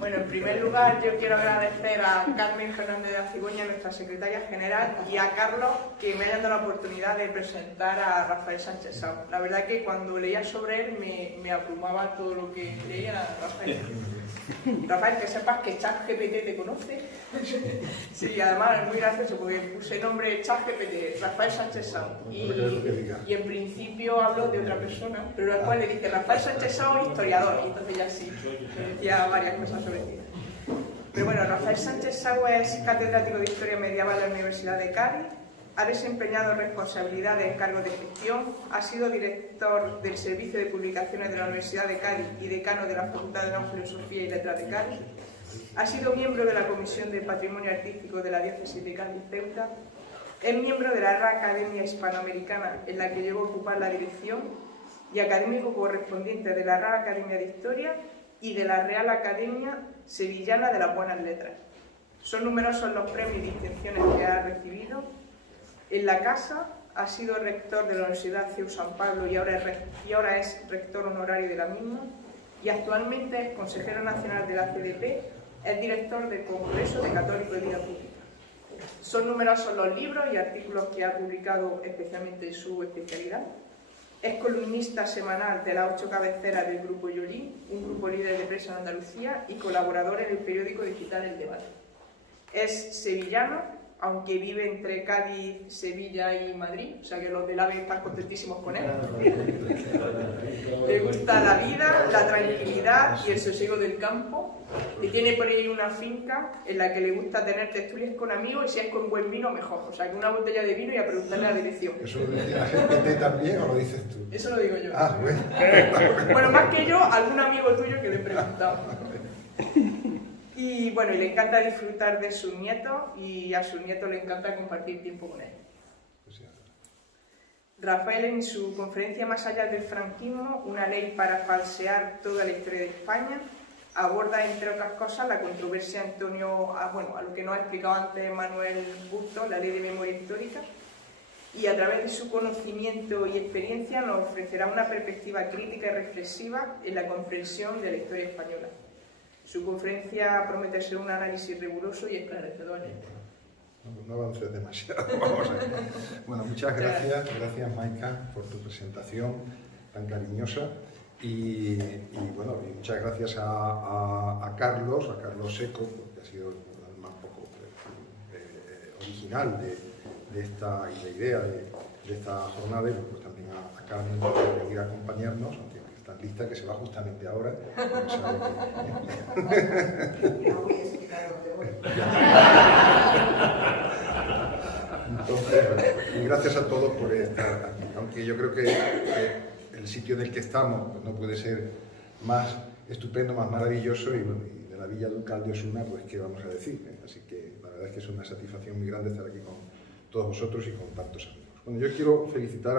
Bueno, en primer lugar yo quiero agradecer a Carmen Fernández de la Cigüeña, nuestra secretaria general, y a Carlos que me hayan dado la oportunidad de presentar a Rafael Sánchez Sau. La verdad que cuando leía sobre él me abrumaba todo lo que leía Rafael. Rafael, que sepas que ChatGPT te conoce. Sí, además es muy gracioso porque puse nombre ChatGPT, Rafael Sánchez Sau. Y en principio hablo de otra persona, pero al cual le dice Rafael Sánchez Sau, historiador, y entonces ya sí, me decía varias cosas sobre ti. Pero bueno, Rafael Sánchez Sau es catedrático de Historia Medieval en la Universidad de Cádiz, ha desempeñado responsabilidades en cargos de gestión, ha sido director del Servicio de Publicaciones de la Universidad de Cádiz y decano de la Facultad de Filosofía y Letras de Cádiz, ha sido miembro de la Comisión de Patrimonio Artístico de la Diócesis de Cádiz-Ceuta, es miembro de la Real Academia Hispanoamericana, en la que llegó a ocupar la dirección, y académico correspondiente de la Real Academia de Historia y de la Real Academia Sevillana de las Buenas Letras. Son numerosos los premios y distinciones que ha recibido. En la casa ha sido rector de la Universidad CEU San Pablo y ahora es rector honorario de la misma, y actualmente es consejero nacional de la CDP, es director del Congreso de Católicos de Vida Pública. Son numerosos los libros y artículos que ha publicado especialmente en su especialidad. Es columnista semanal de las 8 cabeceras del Grupo Yolí, un grupo líder de prensa en Andalucía, y colaborador en el periódico digital El Debate. Es sevillano, aunque vive entre Cádiz, Sevilla y Madrid, o sea que los del AVE están contentísimos con él. Le gusta la vida, la tranquilidad y el sosiego del campo, y tiene por ahí una finca en la que le gusta tener tertulias con amigos, y si es con buen vino mejor, o sea que una botella de vino y a preguntarle la dirección. ¿Eso lo dice la gente también o lo dices tú? Eso lo digo yo. Ah, bueno. Bueno, más que yo, algún amigo tuyo que le he preguntado. Y bueno, le encanta disfrutar de sus nietos, y a sus nietos le encanta compartir tiempo con él. Rafael, en su conferencia Más allá del franquismo, una ley para falsear toda la historia de España, aborda, entre otras cosas, la controversia en torno a lo que nos ha explicado antes Manuel Bustos, la ley de memoria histórica, y a través de su conocimiento y experiencia nos ofrecerá una perspectiva crítica y reflexiva en la comprensión de la historia española. Su conferencia promete ser un análisis riguroso y esclarecedor. No avances demasiado. Vamos a ver. Bueno, muchas gracias, Maika, por tu presentación tan cariñosa, y muchas gracias a Carlos Seco, porque ha sido el más poco original de esta idea de esta jornada, y pues también a Carmen por venir a acompañarnos, aunque está lista, que se va justamente ahora. Entonces, y gracias a todos por estar aquí, aunque yo creo que el sitio en el que estamos pues no puede ser más estupendo, más maravilloso, y de la Villa Ducal de Osuna, pues qué vamos a decir, ¿eh? Así que la verdad es que es una satisfacción muy grande estar aquí con todos vosotros y con tantos amigos. Bueno, yo quiero felicitar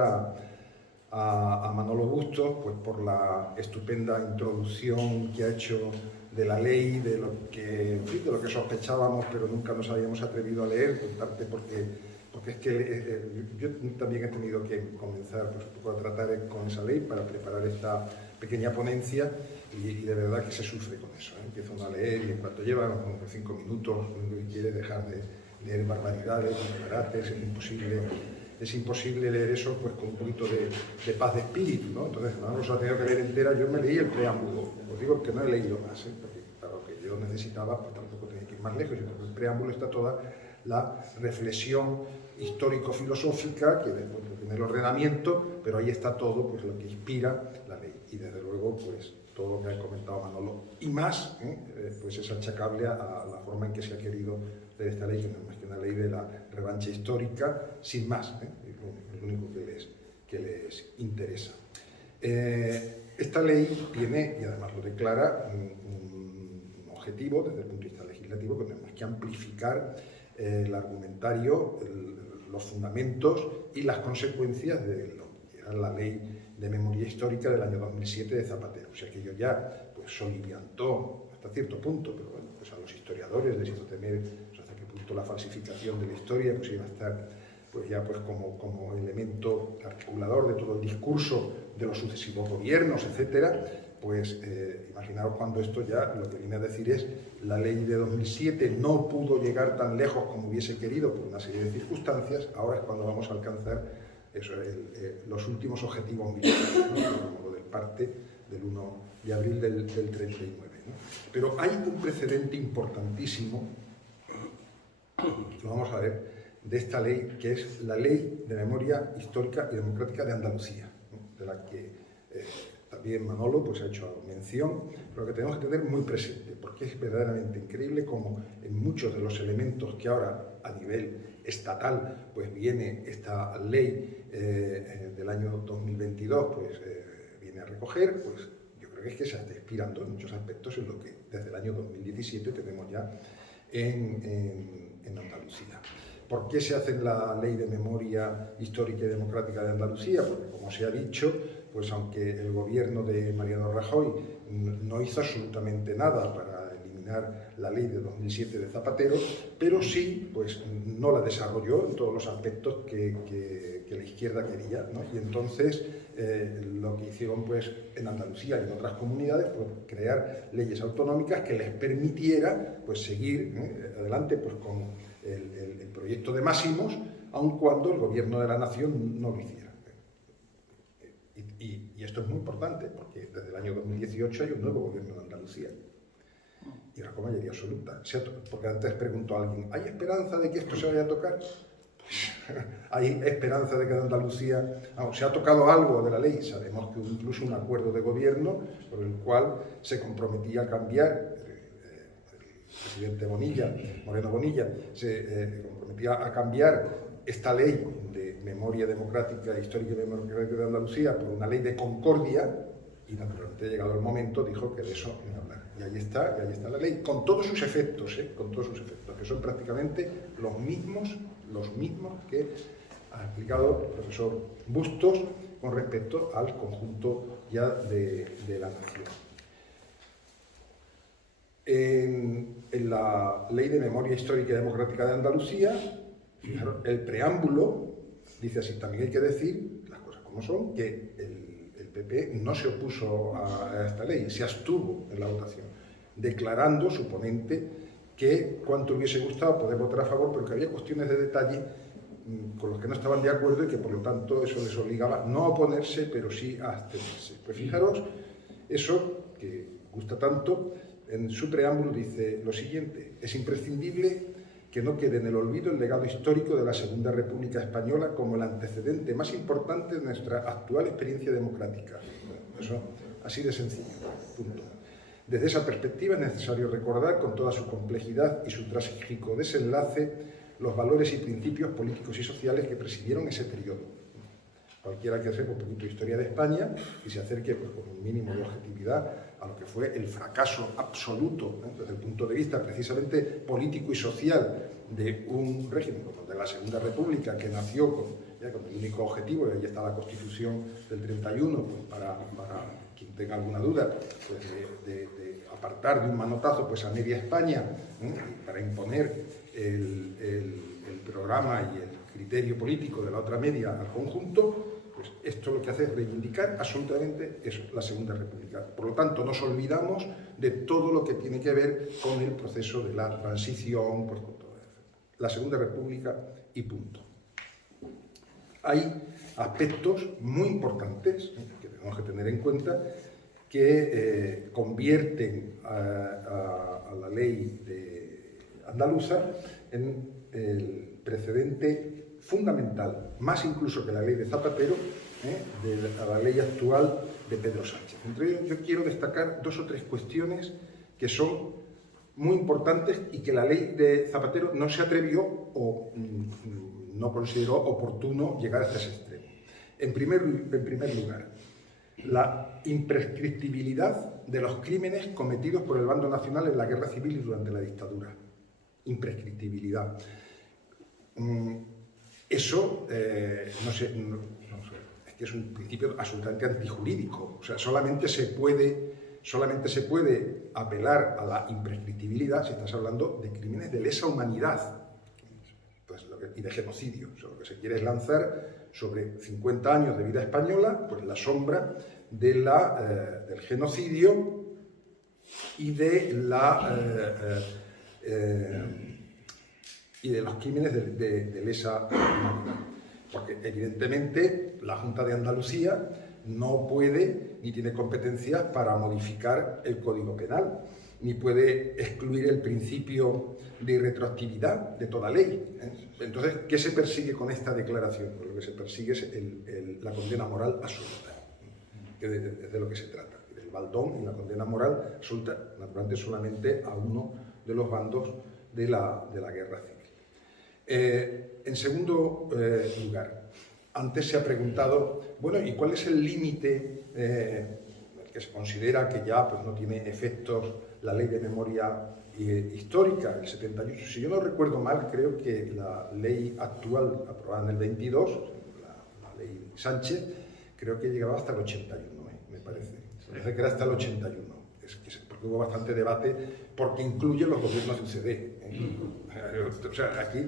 a Manolo Bustos pues, por la estupenda introducción que ha hecho de la ley, de lo que sospechábamos pero nunca nos habíamos atrevido a leer, contarte porque es que yo también he tenido que comenzar pues, un poco a tratar con esa ley para preparar esta pequeña ponencia, y de verdad que se sufre con eso, ¿eh? Empieza uno a leer y en cuanto lleva como 5 minutos uno quiere dejar de leer barbaridades, disparates, es imposible leer eso pues, con un poquito de paz de espíritu, ¿no? Entonces, no os la he tenido que leer entera. Yo me leí el preámbulo, os digo que no he leído más, ¿eh? Porque para lo que yo necesitaba, pues tampoco tenía que ir más lejos. En el preámbulo está toda la reflexión histórico-filosófica, que después tiene el ordenamiento, pero ahí está todo pues, lo que inspira la ley. Y desde luego, pues todo lo que ha comentado Manolo y más, pues es achacable a la forma en que se ha querido hacer esta ley, que no es más que una ley de la revancha histórica, sin más, es lo único que les interesa. Esta ley tiene, y además lo declara, un objetivo desde el punto de vista legislativo, que no es más que amplificar el argumentario, los fundamentos y las consecuencias de lo que era la ley de memoria histórica del año 2007 de Zapatero. O sea que yo ya pues, soliviantó hasta cierto punto, pero bueno, pues a los historiadores les hizo temer pues, hasta qué punto la falsificación de la historia pues, iba a estar pues ya pues como elemento articulador de todo el discurso de los sucesivos gobiernos, etcétera, pues imaginaos cuando esto ya lo que viene a decir es la ley de 2007 no pudo llegar tan lejos como hubiese querido por una serie de circunstancias, ahora es cuando vamos a alcanzar eso, los últimos objetivos militares, ¿no? Como lo del parte del 1 de abril del 39. ¿no? Pero hay un precedente importantísimo, lo vamos a ver, de esta ley, que es la Ley de Memoria Histórica y Democrática de Andalucía, ¿no? De la que también Manolo pues, ha hecho mención, pero que tenemos que tener muy presente, porque es verdaderamente increíble como en muchos de los elementos que ahora a nivel estatal pues viene esta ley del año 2022 pues viene a recoger, pues yo creo que es que se está inspirando en muchos aspectos en lo que desde el año 2017 tenemos ya en Andalucía. ¿Por qué se hace la Ley de Memoria Histórica y Democrática de Andalucía? Porque, como se ha dicho, pues aunque el gobierno de Mariano Rajoy no hizo absolutamente nada para eliminar la ley de 2007 de Zapatero, pero sí, pues no la desarrolló en todos los aspectos que la izquierda quería, ¿no? Y entonces lo que hicieron pues en Andalucía y en otras comunidades, pues crear leyes autonómicas que les permitiera pues seguir adelante pues con el proyecto de máximos, aun cuando el gobierno de la nación no lo hiciera. Y esto es muy importante, porque desde el año 2018 hay un nuevo gobierno de Andalucía, y ahora con mayoría absoluta. Porque antes preguntó a alguien, ¿hay esperanza de que esto se vaya a tocar? Pues, hay esperanza de que en Andalucía, se ha tocado algo de la ley, sabemos que hubo incluso un acuerdo de gobierno por el cual se comprometía a cambiar, el presidente Moreno Bonilla, se comprometía a cambiar esta ley de memoria democrática, histórica y democrática de Andalucía por una ley de concordia, y naturalmente llegado el momento dijo que de eso ni hablar. Y ahí está la ley, con todos sus efectos, que son prácticamente los mismos que ha explicado el profesor Bustos con respecto al conjunto ya de la nación. En la Ley de Memoria Histórica y Democrática de Andalucía, fijaros, el preámbulo dice así, también hay que decir, las cosas como son, que el PP no se opuso a esta ley, se abstuvo en la votación, declarando su ponente que cuanto hubiese gustado poder votar a favor, pero que había cuestiones de detalle con los que no estaban de acuerdo y que por lo tanto eso les obligaba no a oponerse, pero sí a abstenerse. Pues fijaros, eso que gusta tanto, en su preámbulo dice lo siguiente: es imprescindible que no quede en el olvido el legado histórico de la Segunda República Española como el antecedente más importante de nuestra actual experiencia democrática. Bueno, eso así de sencillo, punto. Desde esa perspectiva es necesario recordar con toda su complejidad y su trágico desenlace los valores y principios políticos y sociales que presidieron ese periodo. Cualquiera que sepa un poquito de historia de España y se acerque pues, con un mínimo de objetividad a lo que fue el fracaso absoluto, desde el punto de vista precisamente político y social de un régimen como el de la Segunda República, que nació con el único objetivo, y ahí está la Constitución del 31, pues, para quien tenga alguna duda, pues, de apartar de un manotazo pues, a media España, para imponer el programa y el criterio político de la otra media al conjunto. Pues esto lo que hace es reivindicar absolutamente eso, la Segunda República. Por lo tanto, nos olvidamos de todo lo que tiene que ver con el proceso de la transición, pues, con todo la Segunda República y punto. Hay aspectos muy importantes que tenemos que tener en cuenta que convierten a la ley andaluza en el precedente fundamental, más incluso que la ley de Zapatero, de la ley actual de Pedro Sánchez. Entre ellos yo quiero destacar dos o tres cuestiones que son muy importantes y que la ley de Zapatero no se atrevió o no consideró oportuno llegar hasta ese extremo. En primer lugar, la imprescriptibilidad de los crímenes cometidos por el bando nacional en la guerra civil y durante la dictadura. Imprescriptibilidad. Eso, no sé, es que es un principio absolutamente antijurídico. O sea, solamente se puede apelar a la imprescriptibilidad si estás hablando de crímenes de lesa humanidad. Pues lo y de genocidio. O sea, lo que se quiere es lanzar sobre 50 años de vida española, pues la sombra de del genocidio y de los crímenes de lesa humanidad. Porque evidentemente la Junta de Andalucía no puede ni tiene competencias para modificar el Código Penal, ni puede excluir el principio de irretroactividad de toda ley. Entonces, ¿qué se persigue con esta declaración? Pues lo que se persigue es la condena moral absoluta, que es de lo que se trata. El baldón y la condena moral absoluta, naturalmente, solamente a uno de los bandos de la guerra civil. En segundo lugar, antes se ha preguntado, bueno, ¿y cuál es el límite que se considera que ya pues, no tiene efectos la ley de memoria histórica, el 78? Si yo no recuerdo mal, creo que la ley actual, aprobada en el 22, la ley Sánchez, creo que llegaba hasta el 81, me parece. Me parece que era hasta el 81. Porque hubo bastante debate, porque incluye los gobiernos de UCD. O sea, aquí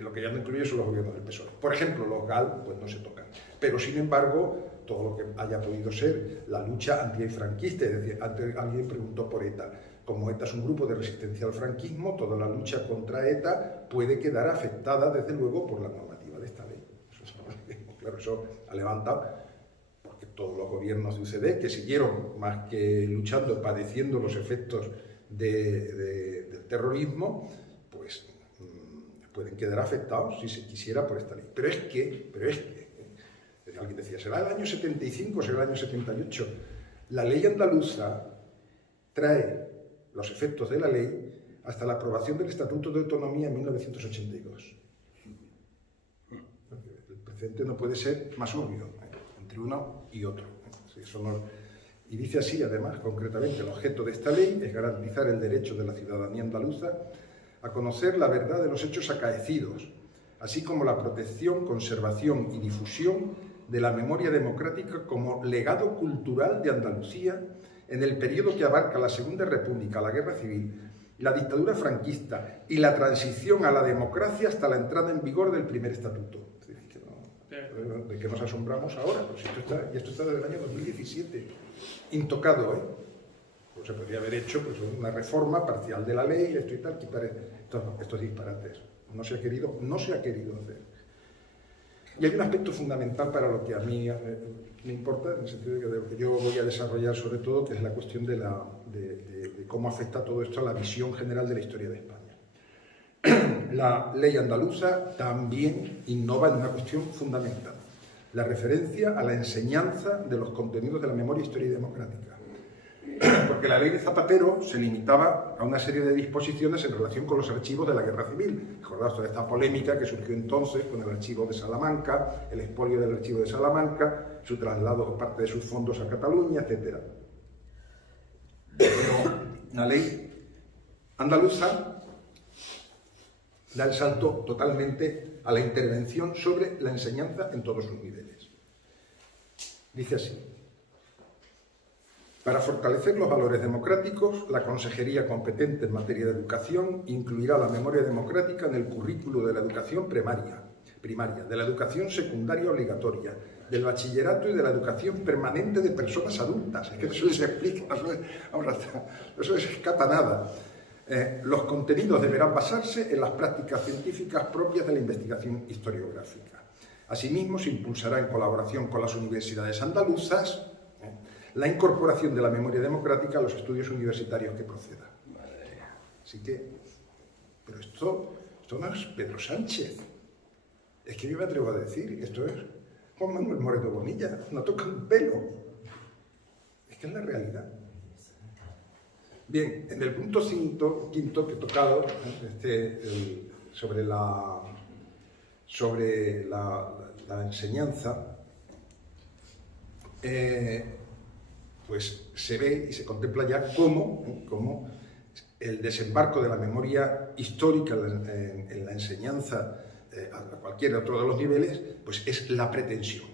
lo que ya no incluye son los gobiernos del PSOE. Por ejemplo, los GAL pues no se tocan. Pero, sin embargo, todo lo que haya podido ser la lucha antifranquista, es decir, antes alguien preguntó por ETA. Como ETA es un grupo de resistencia al franquismo, toda la lucha contra ETA puede quedar afectada, desde luego, por la normativa de esta ley. Claro, eso ha levantado, porque todos los gobiernos de UCD que siguieron, más que luchando, padeciendo los efectos del terrorismo, pues pueden quedar afectados, si se quisiera, por esta ley. Pero es que alguien decía, ¿será el año 75 o será el año 78? La ley andaluza trae los efectos de la ley hasta la aprobación del Estatuto de Autonomía en 1982. El precedente no puede ser más obvio entre uno y otro. Y dice así, además, concretamente, el objeto de esta ley es garantizar el derecho de la ciudadanía andaluza a conocer la verdad de los hechos acaecidos, así como la protección, conservación y difusión de la memoria democrática como legado cultural de Andalucía en el periodo que abarca la Segunda República, la Guerra Civil, la dictadura franquista y la transición a la democracia hasta la entrada en vigor del primer estatuto. ¿De qué nos asombramos ahora? Pues esto está desde el año 2017, intocado, Pues se podría haber hecho pues, una reforma parcial de la ley, esto y tal, quitar estos disparates. No se ha querido hacer. Y hay un aspecto fundamental para lo que a mí me importa, en el sentido de que yo voy a desarrollar sobre todo, que es la cuestión de cómo afecta todo esto a la visión general de la historia de España. La ley andaluza también innova en una cuestión fundamental, la referencia a la enseñanza de los contenidos de la memoria, historia y democrática. Porque la ley de Zapatero se limitaba a una serie de disposiciones en relación con los archivos de la Guerra Civil. Recordaos toda esta polémica que surgió entonces con el archivo de Salamanca, el expolio del archivo de Salamanca, su traslado de parte de sus fondos a Cataluña, etc. Pero la ley andaluza da el salto totalmente a la intervención sobre la enseñanza en todos sus niveles. Dice así: para fortalecer los valores democráticos, la Consejería competente en materia de educación incluirá la memoria democrática en el currículo de la educación primaria, de la educación secundaria obligatoria, del bachillerato y de la educación permanente de personas adultas. Es que eso les explica, eso les escapa nada. Los contenidos deberán basarse en las prácticas científicas propias de la investigación historiográfica. Asimismo, se impulsará en colaboración con las universidades andaluzas la incorporación de la memoria democrática a los estudios universitarios que proceda. Así que, pero esto no es Pedro Sánchez. Es que yo me atrevo a decir, esto es Juan Manuel Moreno Bonilla, no toca un pelo. Es que es la realidad. Bien, en el punto quinto que he tocado, sobre la enseñanza, pues se ve y se contempla ya cómo el desembarco de la memoria histórica en la enseñanza a cualquier otro de los niveles, pues es la pretensión,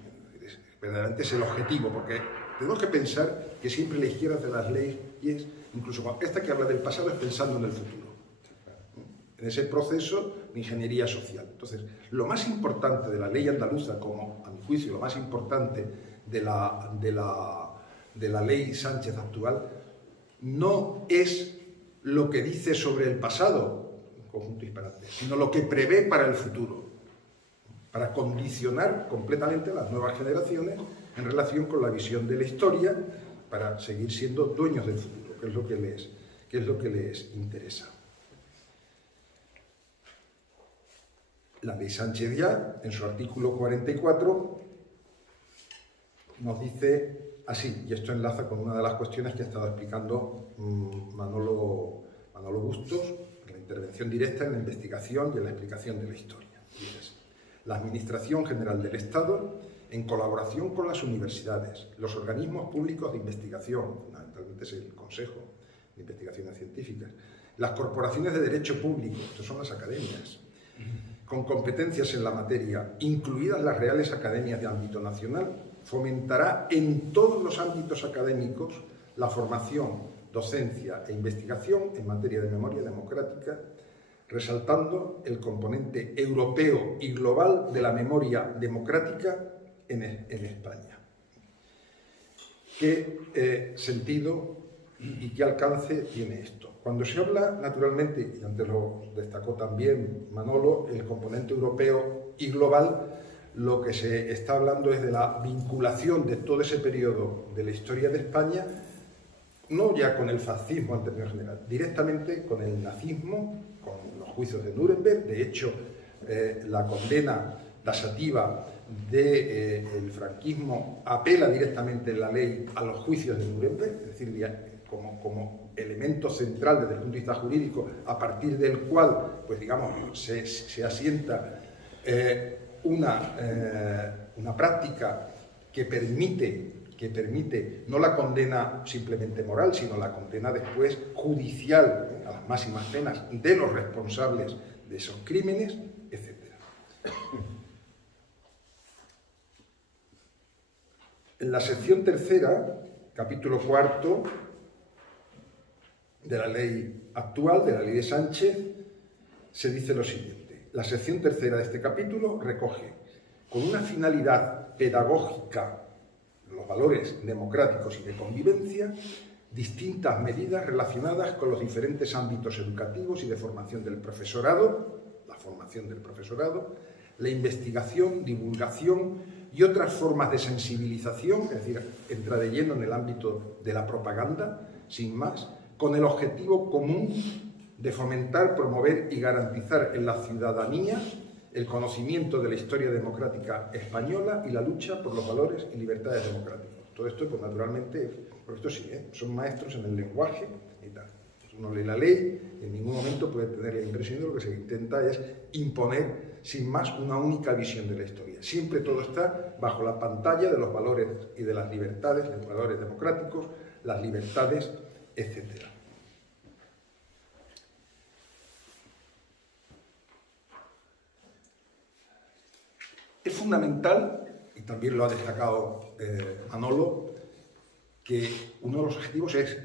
verdaderamente es el objetivo, porque tenemos que pensar que siempre la izquierda de las leyes, incluso esta que habla del pasado, es pensando en el futuro. en ese proceso de ingeniería social. Entonces, lo más importante de la ley andaluza, como a mi juicio lo más importante de la ley Sánchez actual, no es lo que dice sobre el pasado, conjunto disparate, sino lo que prevé para el futuro, para condicionar completamente a las nuevas generaciones en relación con la visión de la historia, para seguir siendo dueños del futuro, que es lo que les interesa. La ley Sánchez ya, en su artículo 44, nos dice así, y esto enlaza con una de las cuestiones que ha estado explicando Manolo Bustos, en la intervención directa en la investigación y en la explicación de la historia. La Administración General del Estado, en colaboración con las universidades, los organismos públicos de investigación, fundamentalmente es el Consejo de Investigaciones Científicas, las corporaciones de derecho público, estas son las academias, con competencias en la materia, incluidas las reales academias de ámbito nacional, fomentará en todos los ámbitos académicos la formación, docencia e investigación en materia de memoria democrática, resaltando el componente europeo y global de la memoria democrática en España. ¿Qué sentido y qué alcance tiene esto? Cuando se habla, naturalmente, y antes lo destacó también Manolo, el componente europeo y global, lo que se está hablando es de la vinculación de todo ese periodo de la historia de España, no ya con el fascismo en términos generales, directamente con el nazismo, con los juicios de Nuremberg. De hecho, la condena taxativa del franquismo apela directamente en la ley a los juicios de Nuremberg, es decir, como elemento central desde el punto de vista jurídico, a partir del cual, pues digamos, se asienta una práctica que permite no la condena simplemente moral, sino la condena después judicial a las máximas penas de los responsables de esos crímenes, etc. En la sección tercera, capítulo cuarto de la ley actual, de la ley de Sánchez, se dice lo siguiente. La sección tercera de este capítulo recoge, con una finalidad pedagógica, los valores democráticos y de convivencia, distintas medidas relacionadas con los diferentes ámbitos educativos y de formación del profesorado, la formación del profesorado, la investigación, divulgación y otras formas de sensibilización, es decir, entra de lleno en el ámbito de la propaganda, sin más, con el objetivo común de fomentar, promover y garantizar en la ciudadanía el conocimiento de la historia democrática española y la lucha por los valores y libertades democráticas. Todo esto, pues naturalmente, por esto sí, son maestros en el lenguaje y tal. Uno lee la ley y en ningún momento puede tener la impresión de lo que se intenta es imponer, sin más, una única visión de la historia. Siempre todo está bajo la pantalla de los valores y de las libertades, los valores democráticos, las libertades, etc. Es fundamental, y también lo ha destacado Manolo, que uno de los objetivos es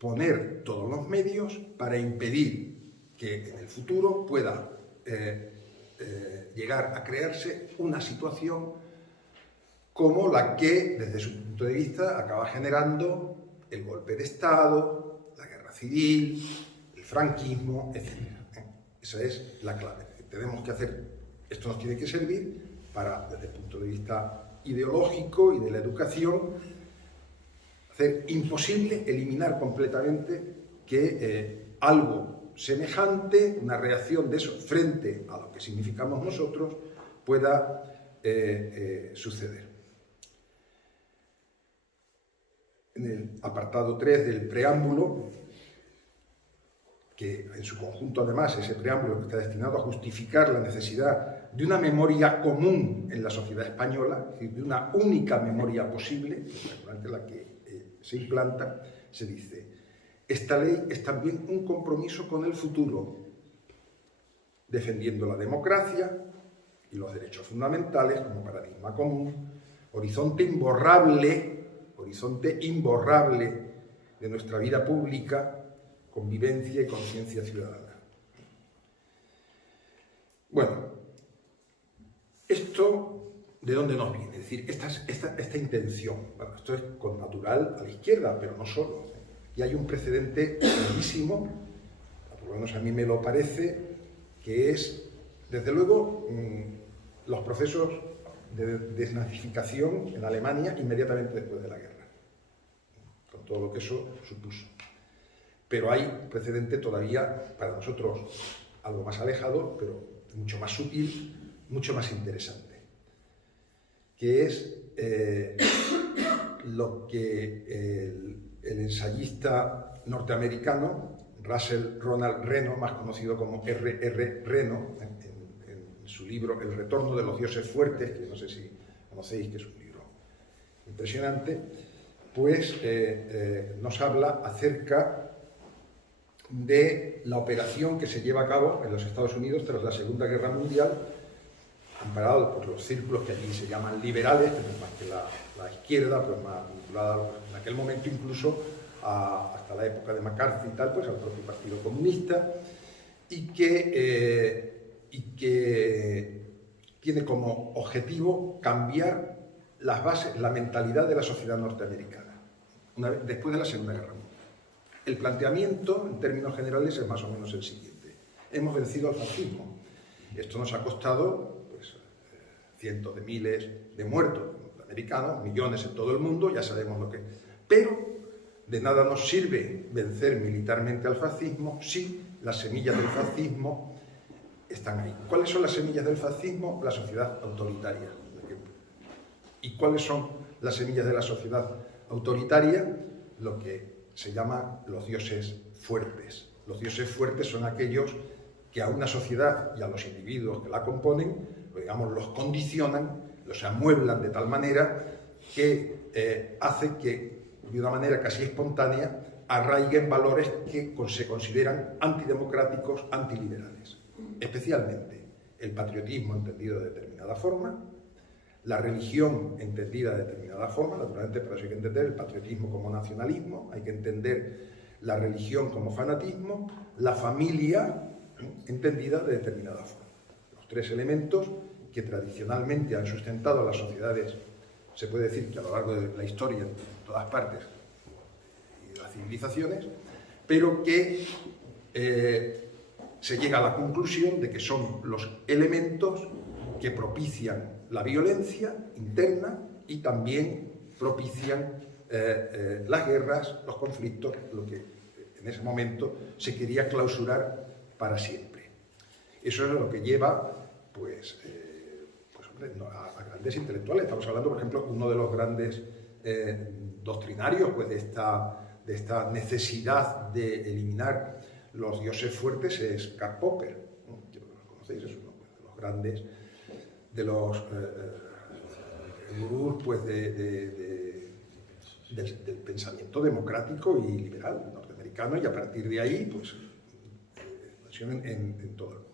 poner todos los medios para impedir que en el futuro pueda llegar a crearse una situación como la que, desde su punto de vista, acaba generando el golpe de Estado, la guerra civil, el franquismo, etc. Esa es la clave. Tenemos que hacer, esto nos tiene que servir para, desde el punto de vista ideológico y de la educación, hacer imposible eliminar completamente que algo semejante, una reacción de eso frente a lo que significamos nosotros, pueda suceder. En el apartado 3 del preámbulo, que en su conjunto además ese preámbulo que está destinado a justificar la necesidad de una memoria común en la sociedad española, es decir, de una única memoria posible, que la que se implanta, se dice: esta ley es también un compromiso con el futuro, defendiendo la democracia y los derechos fundamentales como paradigma común, horizonte imborrable de nuestra vida pública, convivencia y conciencia ciudadana. Bueno, ¿esto de dónde nos viene? Es decir, esta intención, bueno, esto es connatural a la izquierda, pero no solo. Y hay un precedente clarísimo, por lo menos a mí me lo parece, que es, desde luego, los procesos de desnazificación en Alemania inmediatamente después de la guerra, con todo lo que eso supuso. Pero hay precedente todavía, para nosotros, algo más alejado, pero mucho más sutil, mucho más interesante, que es lo que el ensayista norteamericano Russell Ronald Reno, más conocido como R.R. Reno, en su libro El retorno de los dioses fuertes, que no sé si conocéis, que es un libro impresionante, pues nos habla acerca de la operación que se lleva a cabo en los Estados Unidos tras la Segunda Guerra Mundial, amparado por los círculos que allí se llaman liberales, que no es más que la izquierda, pues más vinculada en aquel momento incluso hasta la época de McCarthy y tal, pues al propio Partido Comunista, y que tiene como objetivo cambiar las bases, la mentalidad de la sociedad norteamericana, después de la Segunda Guerra Mundial. El planteamiento, en términos generales, es más o menos el siguiente. Hemos vencido al fascismo. Esto nos ha costado pues, cientos de miles de muertos americanos, millones en todo el mundo, ya sabemos lo que... Pero de nada nos sirve vencer militarmente al fascismo si las semillas del fascismo están ahí. ¿Cuáles son las semillas del fascismo? La sociedad autoritaria. ¿Y cuáles son las semillas de la sociedad autoritaria? Lo que se llama los dioses fuertes. Los dioses fuertes son aquellos que a una sociedad y a los individuos que la componen, digamos, los condicionan, los amueblan de tal manera que hace que, de una manera casi espontánea, arraiguen valores que se consideran antidemocráticos, antiliberales. Especialmente el patriotismo entendido de determinada forma, la religión entendida de determinada forma, naturalmente para eso hay que entender el patriotismo como nacionalismo, hay que entender la religión como fanatismo, la familia entendida de determinada forma. Los tres elementos que tradicionalmente han sustentado a las sociedades, se puede decir que a lo largo de la historia, en todas partes, y de las civilizaciones, pero que se llega a la conclusión de que son los elementos que propician la violencia interna y también propician las guerras, los conflictos, lo que en ese momento se quería clausurar para siempre. Eso es lo que lleva pues, hombre, a grandes intelectuales. Estamos hablando, por ejemplo, uno de los grandes doctrinarios pues, de esta necesidad de eliminar los dioses fuertes es Karl Popper. Lo conocéis, es uno de los grandes de los gurús pues, del pensamiento democrático y liberal norteamericano, y a partir de ahí pues en todo el mundo.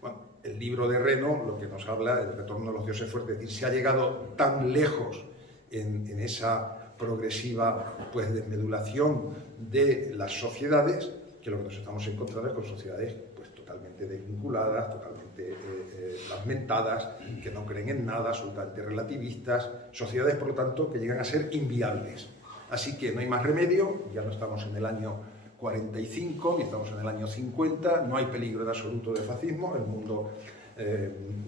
Bueno, el libro de Reno lo que nos habla del retorno de los dioses fuertes, es decir, se ha llegado tan lejos en esa progresiva pues, desmedulación de las sociedades, que lo que nos estamos encontrando es con sociedades pues, totalmente desvinculadas, totalmente fragmentadas, que no creen en nada, absolutamente relativistas, sociedades, por lo tanto, que llegan a ser inviables. Así que no hay más remedio, ya no estamos en el año 45, ni estamos en el año 50, no hay peligro en absoluto de fascismo, el mundo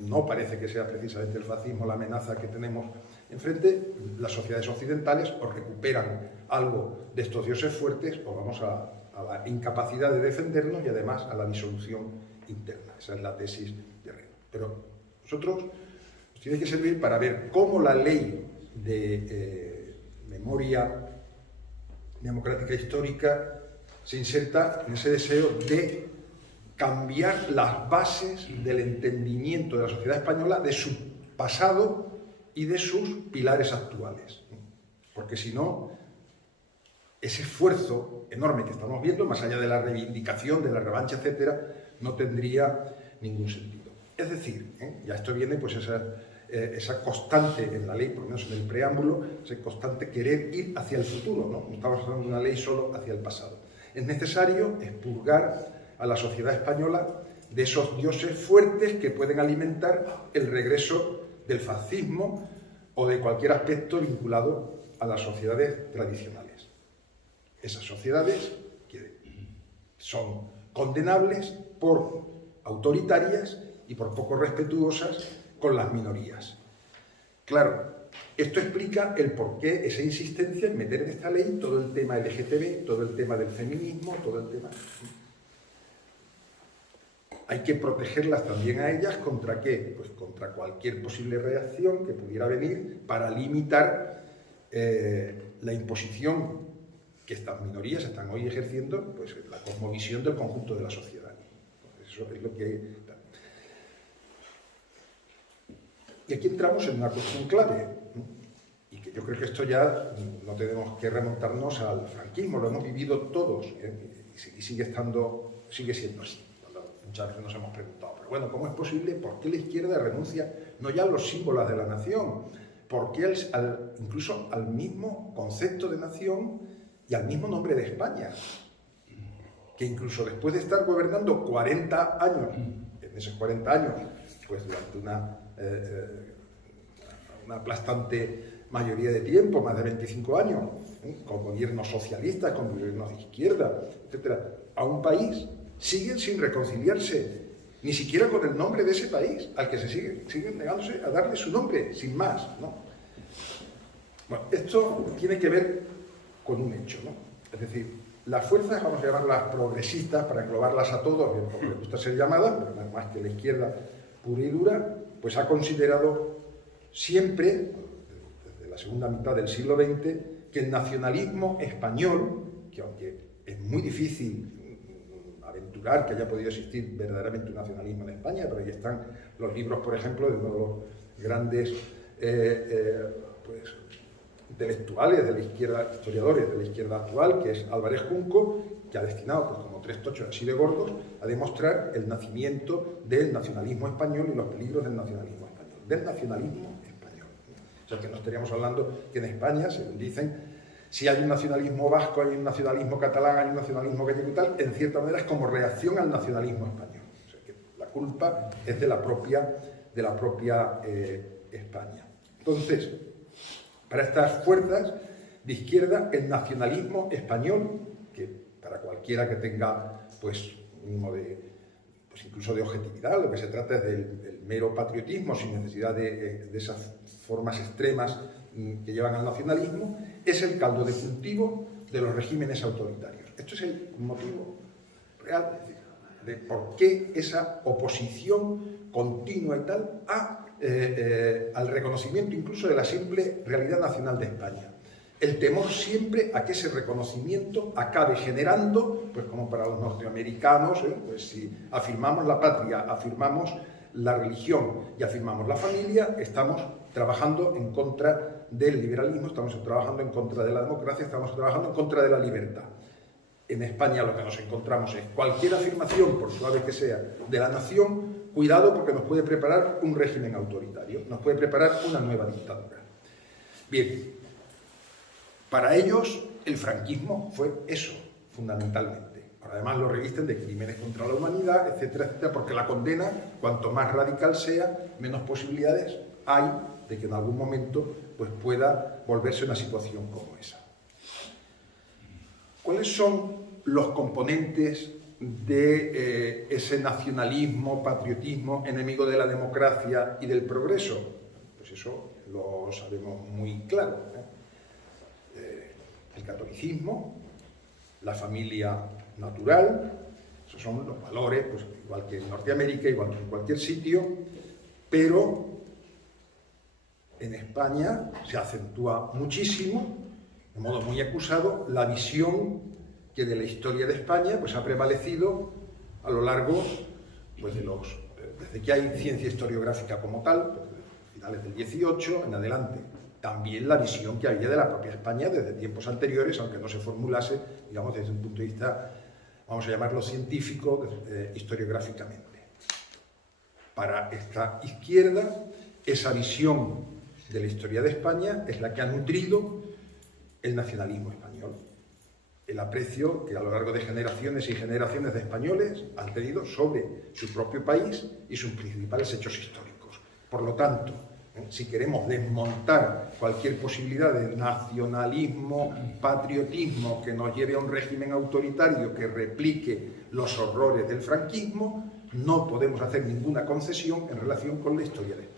no parece que sea precisamente el fascismo la amenaza que tenemos enfrente. Las sociedades occidentales o recuperan algo de estos dioses fuertes o vamos a la incapacidad de defendernos y además a la disolución interna. Esa es la tesis de Reno. Pero nosotros nos tiene que servir para ver cómo la ley de memoria democrática histórica se inserta en ese deseo de cambiar las bases del entendimiento de la sociedad española, de su pasado y de sus pilares actuales. Porque si no, ese esfuerzo enorme que estamos viendo, más allá de la reivindicación, de la revancha, etcétera, no tendría ningún sentido. Es decir, ya esto viene pues esa constante en la ley, por lo menos en el preámbulo, ese constante querer ir hacia el futuro, ¿no? No estamos hablando de una ley solo hacia el pasado. Es necesario expurgar a la sociedad española de esos dioses fuertes que pueden alimentar el regreso del fascismo o de cualquier aspecto vinculado a las sociedades tradicionales. Esas sociedades que son condenables por autoritarias y por poco respetuosas con las minorías. Claro, esto explica el porqué esa insistencia en meter en esta ley todo el tema LGTB, todo el tema del feminismo, todo el tema... Hay que protegerlas también a ellas ¿contra qué? Pues contra cualquier posible reacción que pudiera venir para limitar la imposición que estas minorías están hoy ejerciendo, pues la cosmovisión del conjunto de la sociedad. Eso es lo que... Y aquí entramos en una cuestión clave, ¿no? Y que yo creo que esto ya no tenemos que remontarnos al franquismo, lo hemos vivido todos, y sigue siendo así. Muchas veces nos hemos preguntado, pero bueno, ¿cómo es posible? ¿Por qué la izquierda renuncia no ya a los símbolos de la nación? ¿Por qué incluso al mismo concepto de nación y al mismo nombre de España? Que incluso después de estar gobernando 40 años, en esos 40 años, pues durante una aplastante mayoría de tiempo, más de 25 años, con gobiernos socialistas, con gobiernos de izquierda, etc., a un país, siguen sin reconciliarse, ni siquiera con el nombre de ese país, al que se siguen negándose a darle su nombre, sin más, ¿no? Bueno, esto tiene que ver con un hecho, ¿no? Es decir, las fuerzas, vamos a llamarlas progresistas, para englobarlas a todos, como les gusta ser llamadas, pero no es más que la izquierda pura y dura, pues ha considerado siempre, desde la segunda mitad del siglo XX, que el nacionalismo español, que aunque es muy difícil aventurar que haya podido existir verdaderamente un nacionalismo en España, pero ahí están los libros, por ejemplo, de uno de los grandes pues, intelectuales de la izquierda, historiadores de la izquierda actual, que es Álvarez Junco, que ha destinado pues, como 3 tochos así de gordos a demostrar el nacimiento del nacionalismo español y los peligros del nacionalismo español. Del nacionalismo español. O sea, que no estaríamos hablando que en España, según dicen, si hay un nacionalismo vasco, hay un nacionalismo catalán, hay un nacionalismo gallego y tal, en cierta manera es como reacción al nacionalismo español. O sea, que la culpa es de la propia España. Entonces, para estas fuerzas de izquierda, el nacionalismo español, que para cualquiera que tenga pues, un mínimo de, pues incluso de objetividad, lo que se trata es del mero patriotismo sin necesidad de esas formas extremas que llevan al nacionalismo, es el caldo de cultivo de los regímenes autoritarios. Esto es el motivo real de por qué esa oposición continua y tal al reconocimiento incluso de la simple realidad nacional de España. El temor siempre a que ese reconocimiento acabe generando, pues como para los norteamericanos, pues si afirmamos la patria, afirmamos la religión y afirmamos la familia, estamos trabajando en contra del liberalismo, estamos trabajando en contra de la democracia, estamos trabajando en contra de la libertad. En España lo que nos encontramos es cualquier afirmación, por suave que sea, de la nación, cuidado porque nos puede preparar un régimen autoritario, nos puede preparar una nueva dictadura. Bien, para ellos el franquismo fue eso, fundamentalmente. Además lo revisten de crímenes contra la humanidad, etcétera, etcétera, porque la condena, cuanto más radical sea, menos posibilidades hay de que en algún momento pues, pueda volverse una situación como esa. ¿Cuáles son los componentes de ese nacionalismo, patriotismo, enemigo de la democracia y del progreso? Pues eso lo sabemos muy claro, ¿eh? El catolicismo, la familia natural, esos son los valores, pues, igual que en Norteamérica, igual que en cualquier sitio, pero en España se acentúa muchísimo, de modo muy acusado, la visión que de la historia de España pues, ha prevalecido a lo largo pues, desde que hay ciencia historiográfica como tal, pues, finales del 18 en adelante. También la visión que había de la propia España desde tiempos anteriores, aunque no se formulase, digamos, desde un punto de vista, vamos a llamarlo científico, historiográficamente. Para esta izquierda, esa visión de la historia de España es la que ha nutrido el nacionalismo español. el aprecio que a lo largo de generaciones y generaciones de españoles han tenido sobre su propio país y sus principales hechos históricos. Por lo tanto, si queremos desmontar cualquier posibilidad de nacionalismo, patriotismo que nos lleve a un régimen autoritario que replique los horrores del franquismo, no podemos hacer ninguna concesión en relación con la historia de España.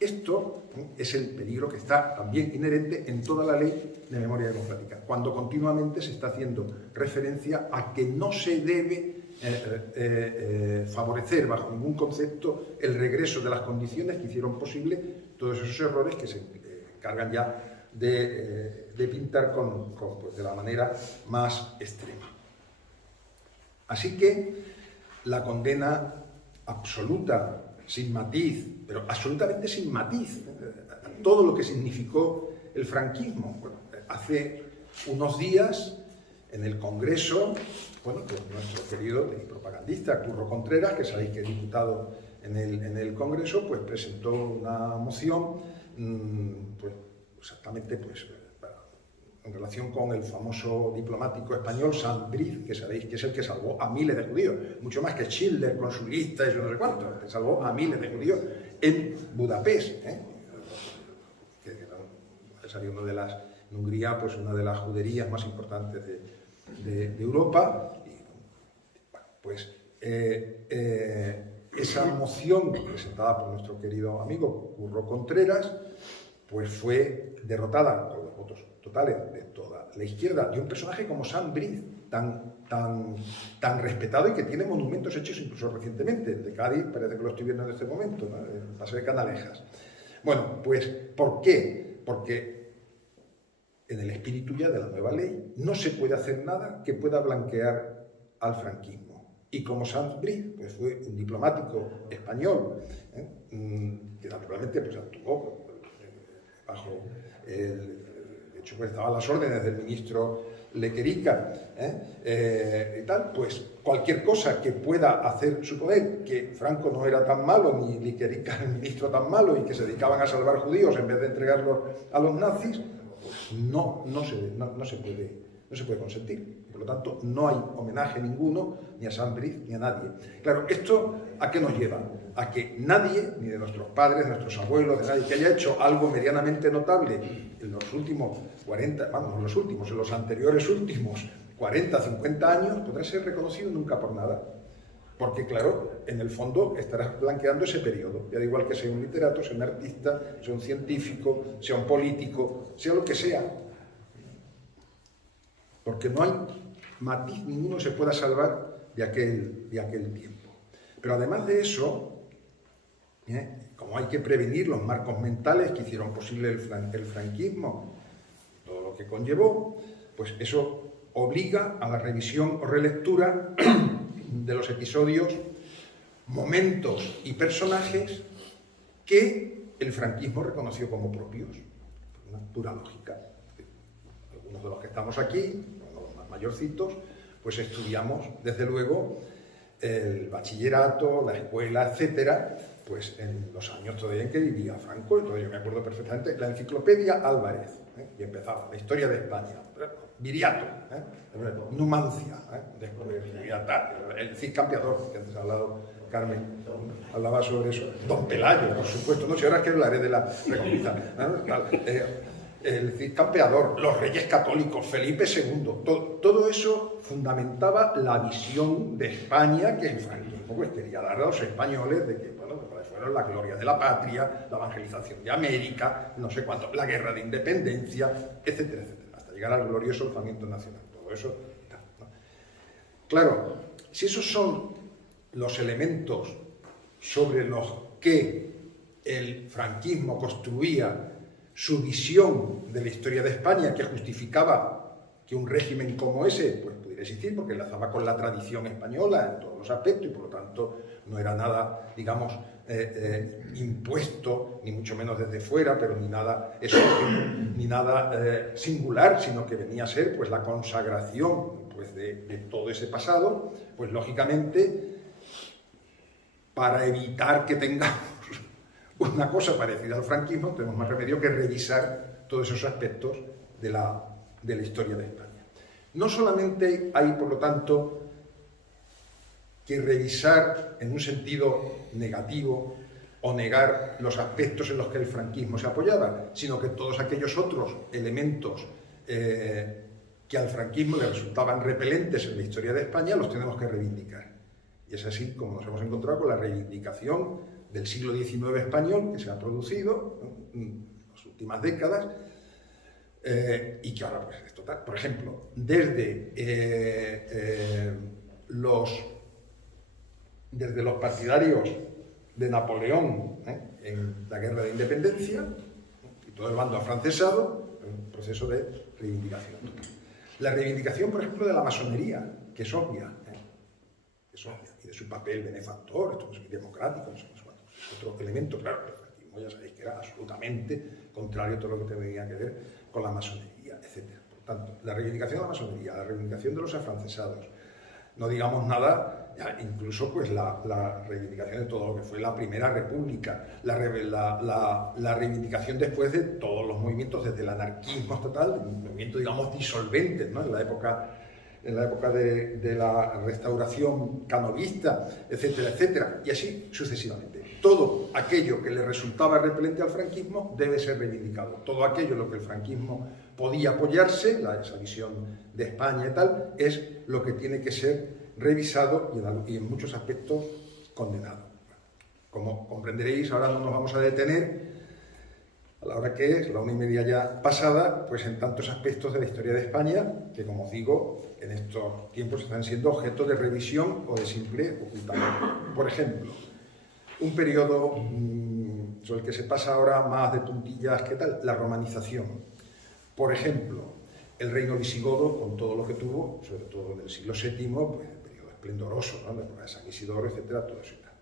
Esto es el peligro que está también inherente en toda la ley de memoria democrática, cuando continuamente se está haciendo referencia a que no se debe favorecer bajo ningún concepto el regreso de las condiciones que hicieron posible todos esos errores que se encargan ya de pintar pues, de la manera más extrema. Así que la condena absoluta, sin matiz, pero absolutamente sin matiz, todo lo que significó el franquismo. Bueno, hace unos días en el Congreso, bueno, pues nuestro querido propagandista Curro Contreras, que sabéis que es diputado en el Congreso, pues presentó una moción, pues exactamente pues, en relación con el famoso diplomático español Sanz Briz, que sabéis que es el que salvó a miles de judíos, mucho más que Schindler con su lista y yo no sé cuánto, que salvó a miles de judíos en Budapest, que salió en Hungría, pues una de las juderías más importantes de Europa. Y, bueno, pues esa moción presentada por nuestro querido amigo Curro Contreras, pues fue derrotada con los votos totales de toda la izquierda, de un personaje como Sanz Briz, tan respetado y que tiene monumentos hechos incluso recientemente. El de Cádiz parece que lo estoy viendo en este momento, ¿no? El Paseo de Canalejas. Bueno, pues ¿por qué? Porque en el espíritu ya de la nueva ley no se puede hacer nada que pueda blanquear al franquismo. Y como Sanz Briz pues fue un diplomático español, que naturalmente pues, actuó bajo de hecho pues, estaba a las órdenes del ministro Lequerica y tal, pues cualquier cosa que pueda hacer suponer que Franco no era tan malo, ni Lequerica el ministro tan malo, y que se dedicaban a salvar judíos en vez de entregarlos a los nazis, pues no se puede consentir. Por lo tanto, no hay homenaje ninguno, ni a Sanz Briz, ni a nadie. Claro, ¿esto a qué nos lleva? A que nadie, ni de nuestros padres, de nuestros abuelos, de nadie que haya hecho algo medianamente notable en los últimos 40, vamos, en los últimos, en los anteriores últimos 40, 50 años, podrá ser reconocido nunca por nada. Porque, claro, en el fondo estarás blanqueando ese periodo. Ya da igual que sea un literato, sea un artista, sea un científico, sea un político, sea lo que sea. Porque no hay matiz ninguno que se pueda salvar de aquel tiempo. Pero además de eso, como hay que prevenir los marcos mentales que hicieron posible el franquismo, todo lo que conllevó, pues eso obliga a la revisión o relectura de los episodios, momentos y personajes que el franquismo reconoció como propios, por una pura lógica. Algunos de los que estamos aquí, los más mayorcitos, pues estudiamos, desde luego, el bachillerato, la escuela, etcétera, pues en los años todavía en que vivía Franco. Entonces yo me acuerdo perfectamente la enciclopedia Álvarez, y empezaba la historia de España, Viriato, Numancia, después el Cid Campeador, que antes ha hablado Carmen, hablaba sobre eso, Don Pelayo, por supuesto, no sé, ahora es que hablaré de la Reconquista, el Cid Campeador, los Reyes Católicos, Felipe II, todo eso fundamentaba la visión de España que el franquismo pues, quería dar a los españoles, de que bueno, fueron la gloria de la patria, la evangelización de América, no sé cuánto, la guerra de independencia, etcétera, etcétera, hasta llegar al glorioso alzamiento nacional, todo eso. ¿No? Claro, si esos son los elementos sobre los que el franquismo construía su visión de la historia de España, que justificaba que un régimen como ese pues, pudiera existir, porque enlazaba con la tradición española en todos los aspectos y por lo tanto no era nada, digamos, impuesto, ni mucho menos desde fuera, pero ni nada exógeno, ni nada singular, sino que venía a ser pues, la consagración pues, de todo ese pasado, pues lógicamente, para evitar que tengamos una cosa parecida al franquismo, tenemos más remedio que revisar todos esos aspectos de la historia de España. No solamente hay, por lo tanto, que revisar en un sentido negativo o negar los aspectos en los que el franquismo se apoyaba, sino que todos aquellos otros elementos que al franquismo le resultaban repelentes en la historia de España los tenemos que reivindicar. Y es así como nos hemos encontrado con la reivindicación del siglo XIX español que se ha producido, ¿no?, en las últimas décadas, y que ahora pues es total. Por ejemplo, desde los partidarios de Napoleón en la Guerra de Independencia y todo el bando afrancesado, un proceso de reivindicación. La reivindicación, por ejemplo, de la masonería, que es obvia, y de su papel benefactor, esto es democrático, no sé cuánto. Es otro elemento, claro, el franquismo ya sabéis que era absolutamente contrario a todo lo que tenía que ver con la masonería, etc. Por tanto, la reivindicación de la masonería, la reivindicación de los afrancesados, no digamos nada, ya incluso pues la reivindicación de todo lo que fue la Primera República, la reivindicación después de todos los movimientos, desde el anarquismo estatal, un movimiento, digamos, disolvente, ¿no?, en la época de la restauración canovista, etcétera, etcétera, y así sucesivamente. Todo aquello que le resultaba repelente al franquismo debe ser reivindicado. Todo aquello en lo que el franquismo podía apoyarse, esa visión de España y tal, es lo que tiene que ser revisado y en muchos aspectos condenado. Como comprenderéis, ahora no nos vamos a detener, a la hora que es, la 1:30 ya pasada, pues en tantos aspectos de la historia de España que, como os digo, en estos tiempos están siendo objeto de revisión o de simple ocultamiento. Por ejemplo, un periodo sobre el que se pasa ahora más de puntillas, ¿qué tal? La romanización. Por ejemplo, el reino visigodo, con todo lo que tuvo, sobre todo en el siglo VII, pues el periodo esplendoroso, ¿no?, la época de San Isidoro, etcétera, todo eso y tal.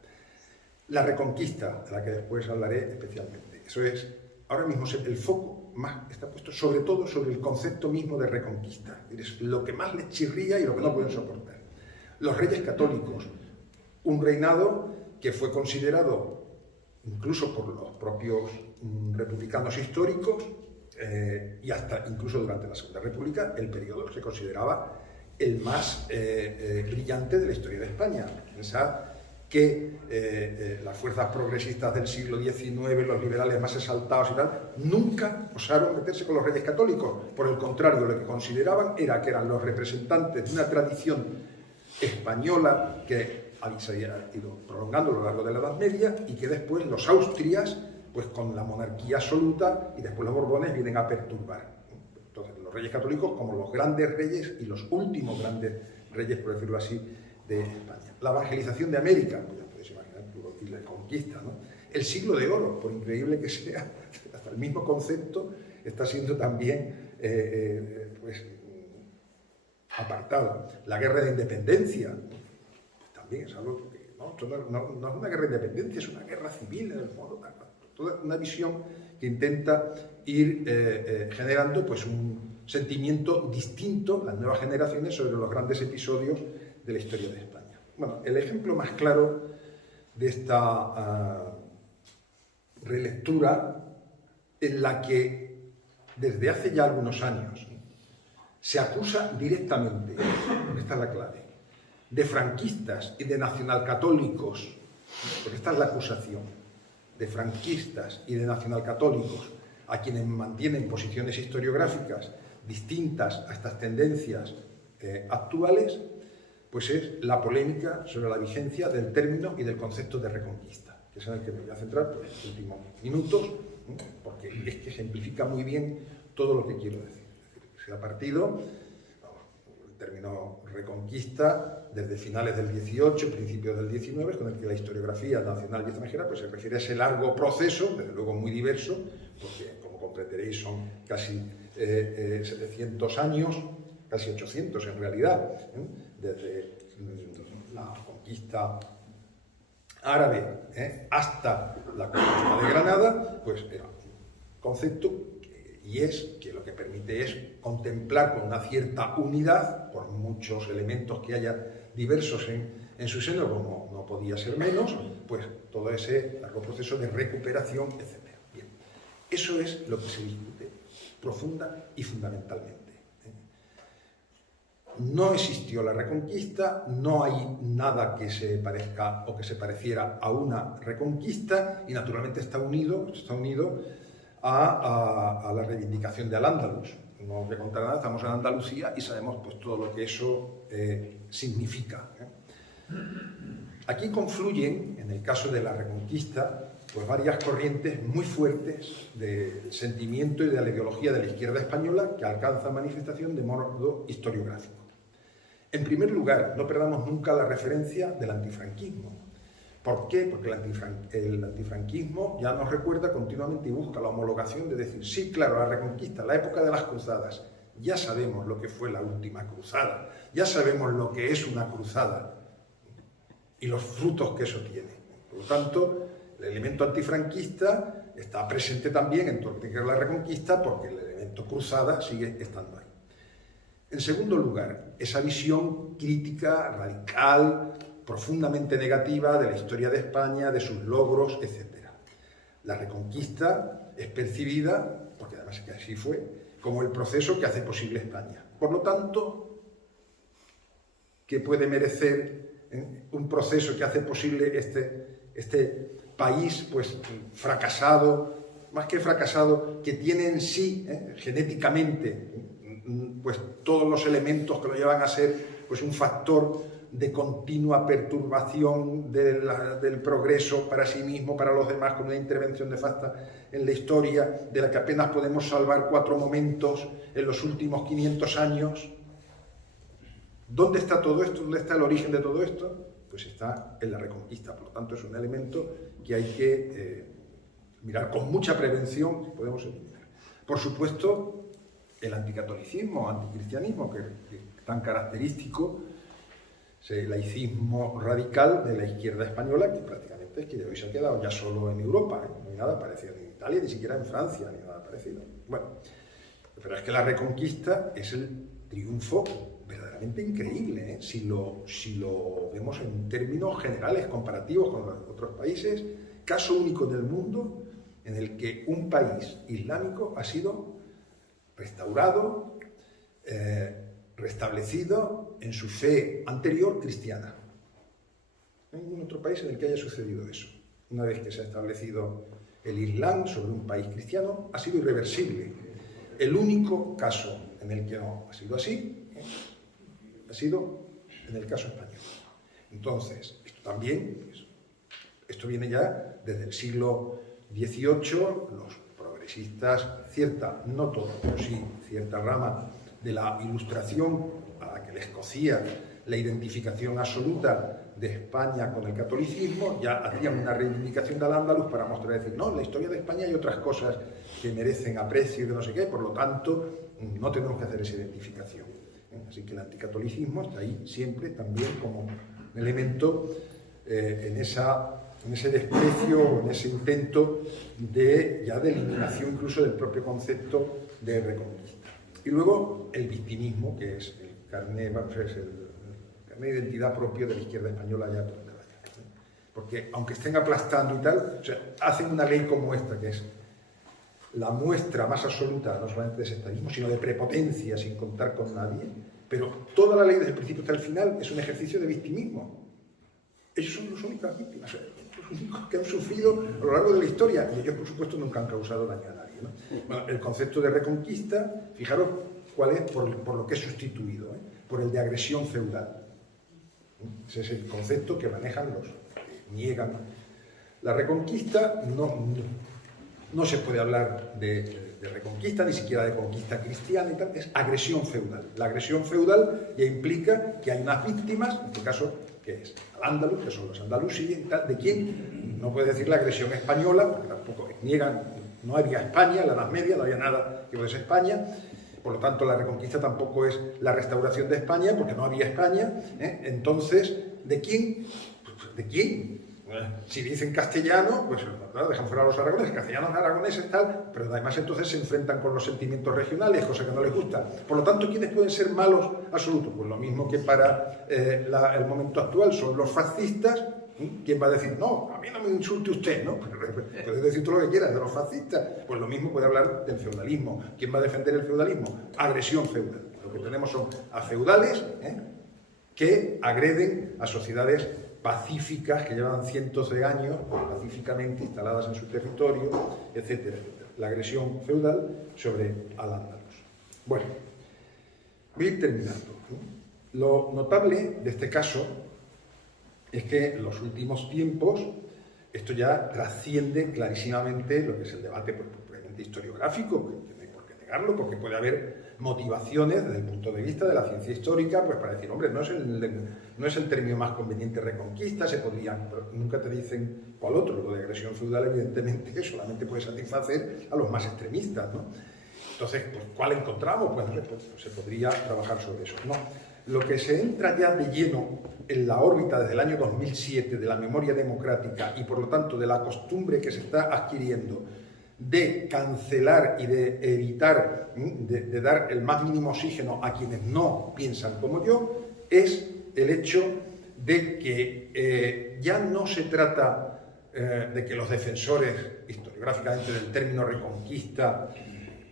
La reconquista, de la que después hablaré especialmente. Eso es, ahora mismo el foco más está puesto sobre todo sobre el concepto mismo de reconquista. Es lo que más les chirría y lo que no pueden soportar. Los reyes católicos, un reinado que fue considerado, incluso por los propios republicanos históricos, y hasta incluso durante la Segunda República, el periodo que se consideraba el más brillante de la historia de España. Pensad que las fuerzas progresistas del siglo XIX, los liberales más exaltados y tal, nunca osaron meterse con los reyes católicos. Por el contrario, lo que consideraban era que eran los representantes de una tradición española que se había ido prolongando a lo largo de la Edad Media y que después los Austrias, pues con la monarquía absoluta, y después los Borbones vienen a perturbar. Entonces, los reyes católicos como los grandes reyes y los últimos grandes reyes, por decirlo así, de España. La evangelización de América, pues ya podéis imaginar, y la conquista, ¿no? El siglo de oro, por increíble que sea, hasta el mismo concepto está siendo también pues, apartado. La guerra de independencia, pues también es algo que no es una guerra de independencia, es una guerra civil en el fondo. Toda una visión que intenta ir generando pues, un sentimiento distinto, las nuevas generaciones, sobre los grandes episodios de la historia de España. Bueno, el ejemplo más claro de esta relectura, en la que desde hace ya algunos años se acusa directamente, esta es la clave, de franquistas y de nacionalcatólicos, porque esta es la acusación, de franquistas y de nacionalcatólicos a quienes mantienen posiciones historiográficas distintas a estas tendencias actuales, pues es la polémica sobre la vigencia del término y del concepto de reconquista, que es en el que me voy a centrar por los últimos minutos, porque es que ejemplifica muy bien todo lo que quiero decir. Es decir, se ha partido el término reconquista desde finales del XVIII, principios del XIX, con el que la historiografía nacional y extranjera pues, se refiere a ese largo proceso, desde luego muy diverso, porque como comprenderéis son casi 700 años, casi 800 en realidad, desde la conquista árabe hasta la conquista de Granada, pues era un concepto y es que lo que permite es contemplar con una cierta unidad, por muchos elementos que haya diversos en su seno, como no podía ser menos, pues todo ese largo proceso de recuperación, etc. Bien, eso es lo que se discute profunda y fundamentalmente. no existió la Reconquista, no hay nada que se parezca o que se pareciera a una Reconquista y naturalmente está unido a la reivindicación de Al-Ándalus. No os voy a contar nada, estamos en Andalucía y sabemos pues, todo lo que eso significa. Aquí confluyen, en el caso de la Reconquista, pues varias corrientes muy fuertes de sentimiento y de la ideología de la izquierda española que alcanzan manifestación de modo historiográfico. En primer lugar, no perdamos nunca la referencia del antifranquismo. ¿Por qué? Porque el antifranquismo ya nos recuerda continuamente y busca la homologación de decir, sí, claro, la Reconquista, la época de las cruzadas, ya sabemos lo que fue la última cruzada, ya sabemos lo que es una cruzada y los frutos que eso tiene. Por lo tanto, el elemento antifranquista está presente también en todo lo que es la Reconquista porque el elemento cruzada sigue estando ahí. En segundo lugar, esa visión crítica, radical, profundamente negativa de la historia de España, de sus logros, etc. La Reconquista es percibida, porque además es que así fue, como el proceso que hace posible España. Por lo tanto, ¿qué puede merecer un proceso que hace posible este país pues, fracasado, más que fracasado, que tiene en sí, genéticamente, pues, todos los elementos que lo llevan a ser pues, un factor de continua perturbación del progreso para sí mismo, para los demás, con una intervención nefasta en la historia, de la que apenas podemos salvar 4 momentos en los últimos 500 años? ¿Dónde está todo esto? ¿Dónde está el origen de todo esto? Pues está en la Reconquista. Por lo tanto, es un elemento que hay que mirar con mucha prevención si podemos eliminar. Por supuesto, el anticatolicismo, anticristianismo, que es tan característico, el laicismo radical de la izquierda española, que prácticamente es que hoy se ha quedado ya solo en Europa, no hay nada parecido en Italia, ni siquiera en Francia, ni nada parecido. Bueno, pero es que la Reconquista es el triunfo verdaderamente increíble, si lo vemos en términos generales, comparativos con los otros países, caso único del mundo en el que un país islámico ha sido restaurado, restablecido en su fe anterior cristiana. No hay ningún otro país en el que haya sucedido eso. Una vez que se ha establecido el Islam sobre un país cristiano, ha sido irreversible. El único caso en el que no ha sido así, ha sido en el caso español. Entonces, esto también, esto viene ya desde el siglo XVIII, los progresistas, cierta, no todo, pero sí cierta rama de la Ilustración, a la que les cocía la identificación absoluta de España con el catolicismo, ya hacían una reivindicación de Al-Ándalus para mostrar, decir, no, en la historia de España hay otras cosas que merecen aprecio y que no sé qué, por lo tanto, no tenemos que hacer esa identificación. Así que el anticatolicismo está ahí siempre también como un elemento en ese desprecio, en ese intento de eliminación incluso del propio concepto de reconquista. Y luego el victimismo, que es el carné de identidad propio de la izquierda española ya donde vaya. Porque aunque estén aplastando y tal, o sea, hacen una ley como esta, que es la muestra más absoluta, no solamente de ese estadismo, sino de prepotencia sin contar con nadie, pero toda la ley desde el principio hasta el final es un ejercicio de victimismo. Ellos son las únicas víctimas, los únicos que han sufrido a lo largo de la historia, y ellos, por supuesto, nunca han causado daño a nadie, ¿no? Bueno, el concepto de reconquista, fijaros cuál es por lo que es sustituido, por el de agresión feudal. Ese es el concepto que manejan los que niegan. La reconquista no se puede hablar de reconquista, ni siquiera de conquista cristiana y tal, es agresión feudal. La agresión feudal ya implica que hay unas víctimas, en este caso, que es Al-Ándalus, que son los andalusíes y tal, de quien no puede decir la agresión española, porque tampoco niegan, no había España, en la Edad Media no había nada que fuese España, por lo tanto la reconquista tampoco es la restauración de España, porque no había España, Entonces, ¿de quién? ¿De quién? Si dicen castellano, pues claro, dejan fuera a los aragoneses, castellanos, aragoneses, tal, pero además entonces se enfrentan con los sentimientos regionales, cosa que no les gusta. Por lo tanto, ¿quiénes pueden ser malos absolutos? Pues lo mismo que para el momento actual son los fascistas. ¿Quién va a decir, no, a mí no me insulte usted, ¿no? Puede decir todo lo que quiera de los fascistas. Pues lo mismo puede hablar del feudalismo. ¿Quién va a defender el feudalismo? Agresión feudal. Lo que tenemos son a feudales que agreden a sociedades pacíficas que llevan cientos de años pacíficamente instaladas en su territorio, etcétera, etcétera. La agresión feudal sobre al-Ándalus. Bueno, voy a ir terminando. Lo notable de este caso es que en los últimos tiempos esto ya trasciende clarísimamente lo que es el debate puramente historiográfico, que no hay por qué negarlo, porque puede haber motivaciones desde el punto de vista de la ciencia histórica, pues para decir, hombre, no es el término más conveniente reconquista, se podrían, pero nunca te dicen cuál otro. Lo de agresión feudal, evidentemente, solamente puede satisfacer a los más extremistas, ¿no? Entonces, pues, ¿cuál encontramos? Pues, pues se podría trabajar sobre eso. No, lo que se entra ya de lleno en la órbita desde el año 2007 de la memoria democrática y, por lo tanto, de la costumbre que se está adquiriendo de cancelar y de evitar, de dar el más mínimo oxígeno a quienes no piensan como yo, es el hecho de que ya no se trata de que los defensores historiográficamente del término reconquista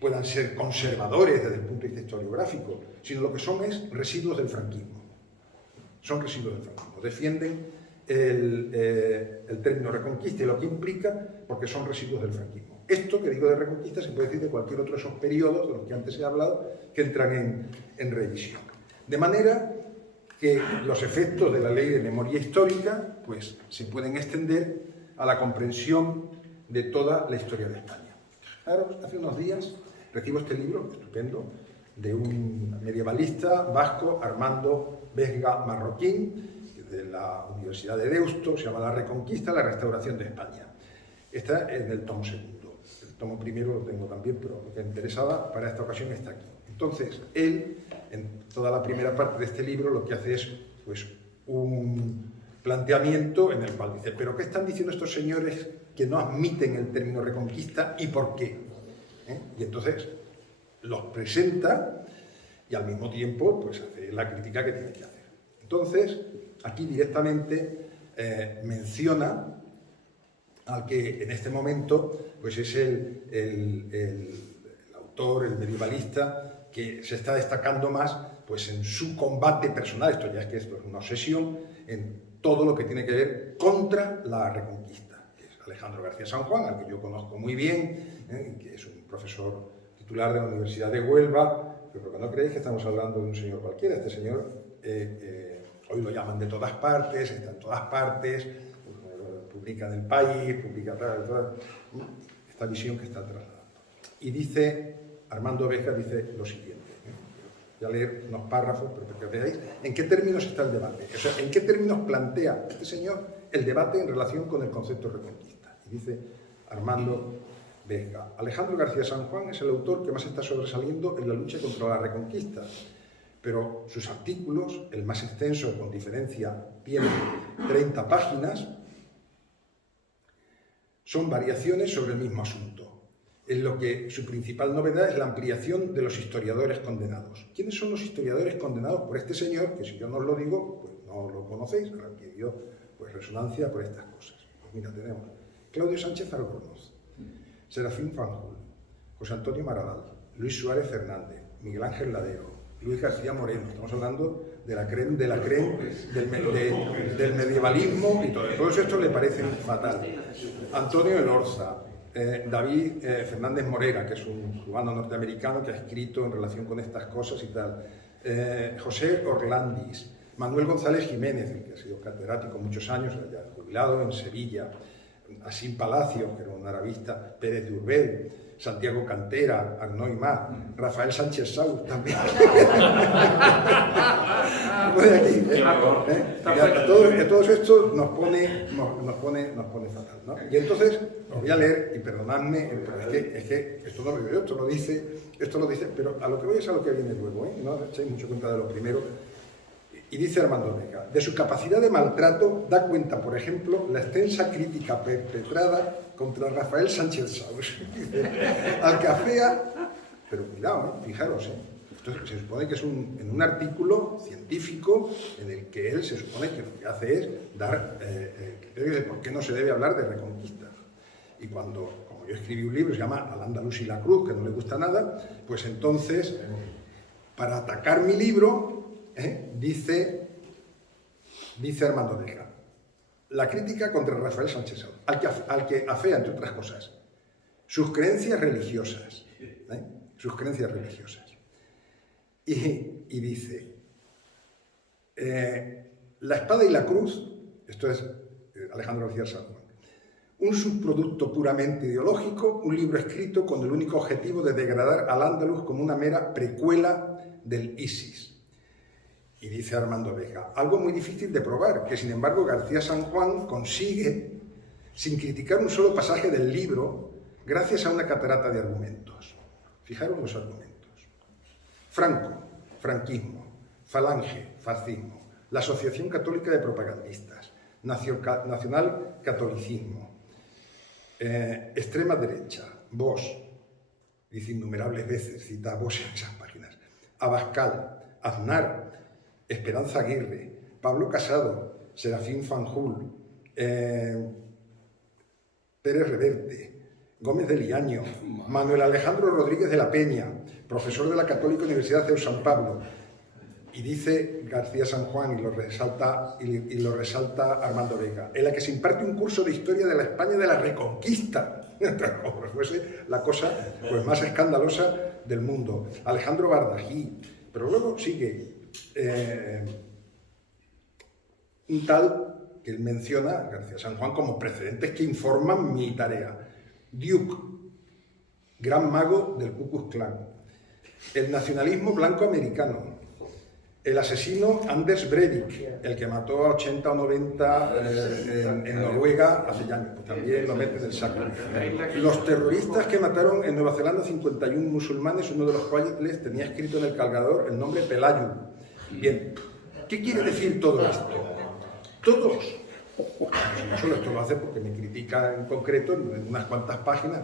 puedan ser conservadores desde el punto de vista historiográfico, sino lo que son es residuos del franquismo. Son residuos del franquismo. Defienden el término reconquista y lo que implica porque son residuos del franquismo. Esto que digo de reconquista se puede decir de cualquier otro de esos periodos de los que antes he hablado que entran en revisión. De manera que los efectos de la ley de memoria histórica pues, se pueden extender a la comprensión de toda la historia de España. Ahora, hace unos días recibo este libro, estupendo, de un medievalista vasco, Armando Vesga Marroquín, de la Universidad de Deusto, se llama La Reconquista, la Restauración de España. Está en el tomo segundo. El tomo primero lo tengo también, pero lo que me interesaba para esta ocasión está aquí. Entonces, él, en toda la primera parte de este libro, lo que hace es pues, un planteamiento en el cual dice, ¿pero qué están diciendo estos señores que no admiten el término reconquista y por qué? Y entonces los presenta y al mismo tiempo pues, hace la crítica que tiene que hacer. Entonces, aquí directamente menciona al que en este momento pues es el autor, el medievalista, que se está destacando más pues, en su combate personal, esto ya es que esto es una obsesión, en todo lo que tiene que ver contra la reconquista, que es Alejandro García San Juan, al que yo conozco muy bien, que es un profesor titular de la Universidad de Huelva, pero que no creéis que estamos hablando de un señor cualquiera. Este señor hoy lo llaman de todas partes, está en todas partes, publica en El País, publica toda esta visión que está trasladando. Y dice, Armando Vesga dice lo siguiente, voy a leer unos párrafos para que veáis en qué términos está el debate, o sea, en qué términos plantea este señor el debate en relación con el concepto reconquista. Y dice Armando Vesga, Alejandro García San Juan es el autor que más está sobresaliendo en la lucha contra la reconquista, pero sus artículos, el más extenso con diferencia tiene 30 páginas, son variaciones sobre el mismo asunto, en lo que su principal novedad es la ampliación de los historiadores condenados. ¿Quiénes son los historiadores condenados por este señor? Que si yo no os lo digo, pues no lo conocéis, ahora que dio pues, resonancia por estas cosas. Pues mira, tenemos Claudio Sánchez Albornoz, Serafín Fanjul, José Antonio Maragall, Luis Suárez Fernández, Miguel Ángel Ladero, Luis García Moreno. Estamos hablando de la creme del medievalismo y todo esto le parece fatal. Antonio Elorza, David Fernández Morera, que es un cubano norteamericano que ha escrito en relación con estas cosas y tal. José Orlandis, Manuel González Jiménez, que ha sido catedrático muchos años, ya jubilado en Sevilla. Asín Palacios, que era un arabista, Pérez de Urbel, Santiago Cantera, Arnaud Imá, Rafael Sánchez Sauz también. Todo esto nos pone fatal, ¿no? Y entonces, os voy a leer, y perdonadme, pero es que esto no lo digo yo, esto lo dice, pero a lo que voy es a lo que viene luego, no echéis mucho cuenta de lo primero. Y dice Armando Vesga, de su capacidad de maltrato da cuenta, por ejemplo, la extensa crítica perpetrada contra Rafael Sánchez Sauz. Alcafea, pero cuidado, fijaros, entonces, se supone que es en un artículo científico en el que él se supone que lo que hace es dar criterios de por qué no se debe hablar de reconquista. Y cuando, como yo escribí un libro, se llama Al Andaluz y la Cruz, que no le gusta nada, pues entonces para atacar mi libro, dice Armando Vega, la crítica contra Rafael Sánchez Saúl, al que afea, entre otras cosas, sus creencias religiosas. Sus creencias religiosas. Y dice, la espada y la cruz, esto es Alejandro García San Juan, un subproducto puramente ideológico, un libro escrito con el único objetivo de degradar al Andaluz como una mera precuela del ISIS. Y dice Armando Vega, algo muy difícil de probar, que sin embargo García San Juan consigue, sin criticar un solo pasaje del libro, gracias a una catarata de argumentos. Fijaros los argumentos. Franco, franquismo, falange, fascismo, la Asociación Católica de Propagandistas, nacional catolicismo, extrema derecha, Vox, dice innumerables veces, cita a Vox en esas páginas, Abascal, Aznar, Esperanza Aguirre, Pablo Casado, Serafín Fanjul, Pérez Reverte, Gómez de Liaño, Manuel Alejandro Rodríguez de la Peña, profesor de la Católica Universidad de San Pablo. Y dice García San Juan, y lo resalta Armando Vega, en la que se imparte un curso de historia de la España de la Reconquista, como fuese la cosa pues, más escandalosa del mundo. Alejandro Bardají, pero luego sigue un tal que él menciona, García San Juan, como precedentes que informan mi tarea. Duke, gran mago del Ku Klux Klan, el nacionalismo blanco americano, el asesino Anders Breivik, el que mató a 80 o 90 en Noruega hace ya años, pues también lo meten en el saco. Los terroristas que mataron en Nueva Zelanda 51 musulmanes, uno de los cuales tenía escrito en el cargador el nombre Pelayo. Bien, ¿qué quiere decir todo esto? Todos. No solo esto lo hace porque me critica en concreto en unas cuantas páginas.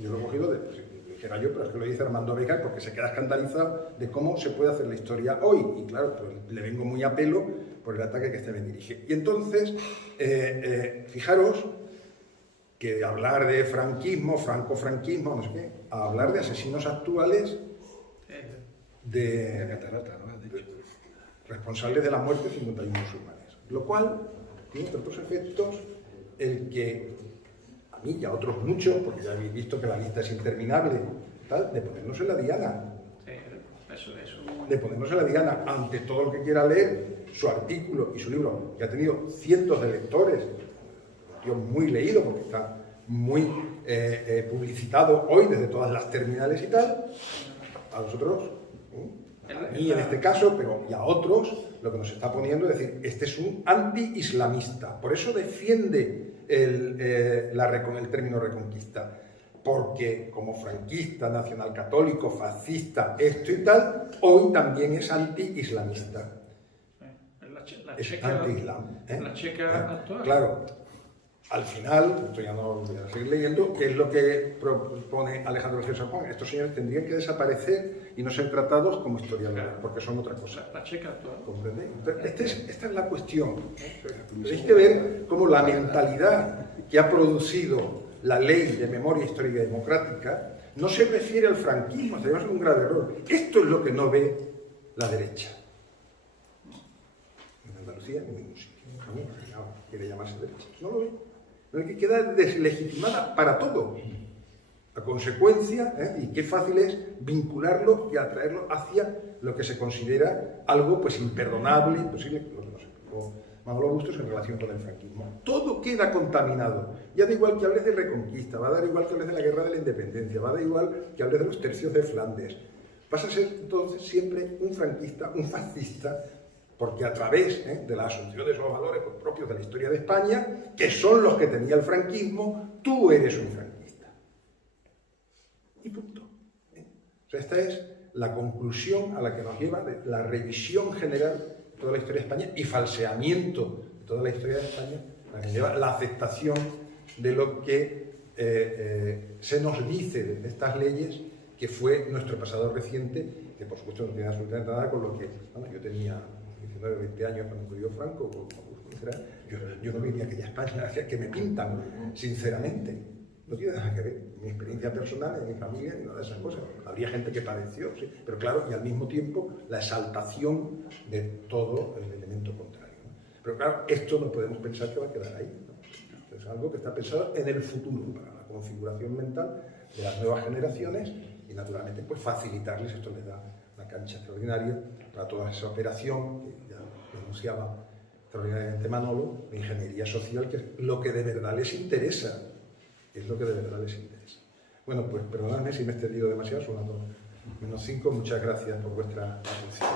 Yo lo he cogido de, pues, dijera yo, pero es que lo dice Armando Vega porque se queda escandalizado de cómo se puede hacer la historia hoy. Y claro, pues le vengo muy a pelo por el ataque que este me dirige. Y entonces, fijaros que hablar de franquismo, franco-franquismo, no sé qué, a hablar de asesinos actuales de responsables de la muerte de 51 musulmanes. Lo cual tiene entre otros efectos el que a mí y a otros muchos, porque ya habéis visto que la lista es interminable, tal, de ponernos en la diana. De ponernos en la diana ante todo el que quiera leer su artículo y su libro, que ha tenido cientos de lectores, un tío muy leído porque está muy publicitado hoy desde todas las terminales y tal, a nosotros, a mí en este caso, pero y a otros, lo que nos está poniendo es decir, este es un anti-islamista. Por eso defiende el término reconquista. Porque como franquista, nacional católico, fascista, esto y tal, hoy también es anti-islamista. Es anti-islam. La checa actual. Claro. Al final, esto ya no voy a seguir leyendo, ¿qué es lo que propone Alejandro García San Juan? Estos señores tendrían que desaparecer y no ser tratados como historiadores, porque son otra cosa. La checa actual. ¿Comprendéis? Esta es la cuestión. Tenéis que ver cómo la mentalidad que ha producido la ley de memoria histórica y democrática no se refiere al franquismo, tenemos un grave error. Esto es lo que no ve la derecha. En Andalucía, en ningún sitio. No quiere llamarse derecha. No lo ve. No es que queda deslegitimada para todo. A consecuencia, y qué fácil es vincularlo y atraerlo hacia lo que se considera algo pues imperdonable, imposible, lo que nos explicó Manolo Bustos en relación con el franquismo. Todo queda contaminado. Ya da igual que hables de Reconquista, va a dar igual que hables de la Guerra de la Independencia, va a dar igual que hables de los tercios de Flandes. Vas a ser entonces siempre un franquista, un fascista, porque a través de la asunción de esos valores propios de la historia de España, que son los que tenía el franquismo, tú eres un franquista. Y punto. O sea, esta es la conclusión a la que nos lleva de la revisión general de toda la historia de España y falseamiento de toda la historia de España, a la que lleva la aceptación de lo que se nos dice de estas leyes, que fue nuestro pasado reciente, que por supuesto no tiene absolutamente nada con lo que yo tenía 19 o 20 años cuando murió Franco, yo no vivía aquella España que me pintan, sinceramente. No tiene nada que ver mi experiencia personal, en mi familia, ni nada de esas cosas. Habría gente que padeció, sí, pero claro, y al mismo tiempo la exaltación de todo el elemento contrario, ¿no? Pero claro, esto no podemos pensar que va a quedar ahí, ¿no? Es algo que está pensado en el futuro, para la configuración mental de las nuevas generaciones y naturalmente pues facilitarles, esto les da una cancha extraordinaria para toda esa operación que ya denunciaba extraordinariamente Manolo, de ingeniería social, que es lo que de verdad les interesa. Es lo que de verdad les interesa. Bueno, pues perdonadme si me he extendido demasiado, son las 2:05. Muchas gracias por vuestra atención.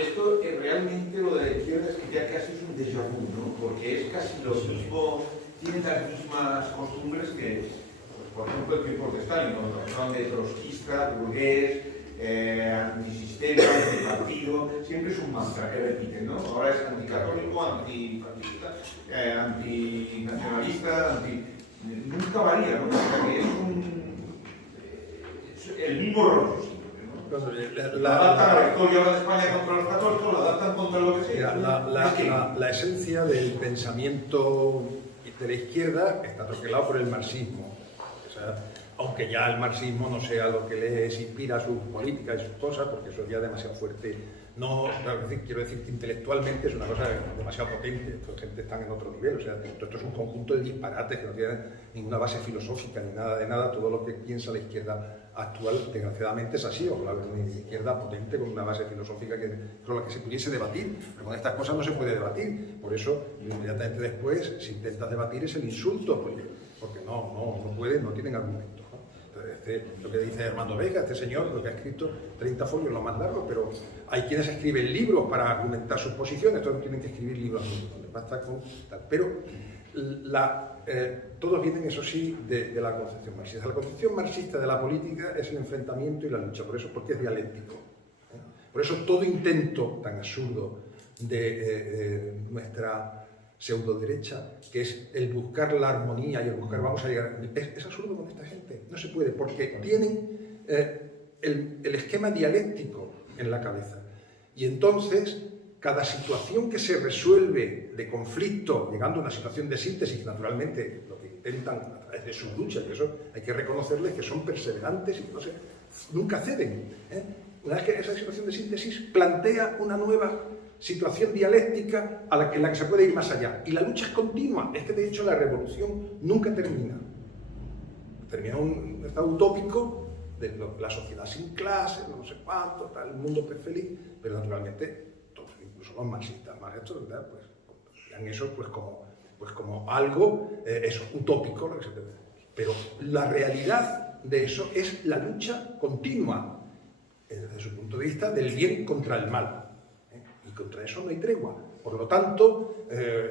Esto es realmente lo de la izquierda es que ya casi es un déjà vu, ¿no? Porque es casi lo mismo, tiene las mismas costumbres que, pues, por ejemplo, el tiempo de Stalin, cuando hablaban de trotskista, burgués, antisistema, antipartido, siempre es un mantra que repiten, ¿no? Ahora es anticatólico, antifascista, antinacionalista, nunca varía, ¿no? O sea que es el mismo rollo siempre, ¿no? La adaptan a la historia ahora de España contra los católicos, la adaptan contra lo que sea. La esencia del pensamiento de la izquierda está troquelado por el marxismo. O sea, aunque ya el marxismo no sea lo que les inspira sus políticas y sus cosas, porque eso es ya demasiado fuerte. No, quiero decir que intelectualmente es una cosa demasiado potente, esta gente está en otro nivel, o sea, esto es un conjunto de disparates que no tienen ninguna base filosófica ni nada de nada. Todo lo que piensa la izquierda actual, desgraciadamente, es así. Ojalá haber una izquierda potente con una base filosófica con la que se pudiese debatir, pero con estas cosas no se puede debatir. Por eso, inmediatamente después, si intentas debatir es el insulto, porque no pueden, no tienen argumentos. Lo que dice Armando Vega, este señor, lo que ha escrito 30 folios, lo más largo, pero hay quienes escriben libros para argumentar sus posiciones, estos no tienen que escribir libros, basta con tal. Pero todos vienen, eso sí, de la concepción marxista. La concepción marxista de la política es el enfrentamiento y la lucha, porque es dialéctico. Por eso todo intento tan absurdo de nuestra pseudo-derecha, que es el buscar la armonía y el buscar, vamos a llegar, es absurdo con esta gente, no se puede, porque tienen el esquema dialéctico en la cabeza. Y entonces, cada situación que se resuelve de conflicto, llegando a una situación de síntesis, naturalmente, lo que intentan a través de sus luchas, y eso hay que reconocerles que son perseverantes y que nunca ceden. Una vez que esa situación de síntesis plantea una nueva situación dialéctica en la que se puede ir más allá. Y la lucha es continua. Es que, de hecho, la revolución nunca termina. Termina un estado utópico de la sociedad sin clases, no sé cuánto, el mundo feliz, pero naturalmente todos, incluso los marxistas, estos, ¿verdad? Pues vean eso como algo eso, utópico, lo que se puede decir. Pero la realidad de eso es la lucha continua, desde su punto de vista, del bien contra el mal. Y contra eso no hay tregua. Por lo tanto,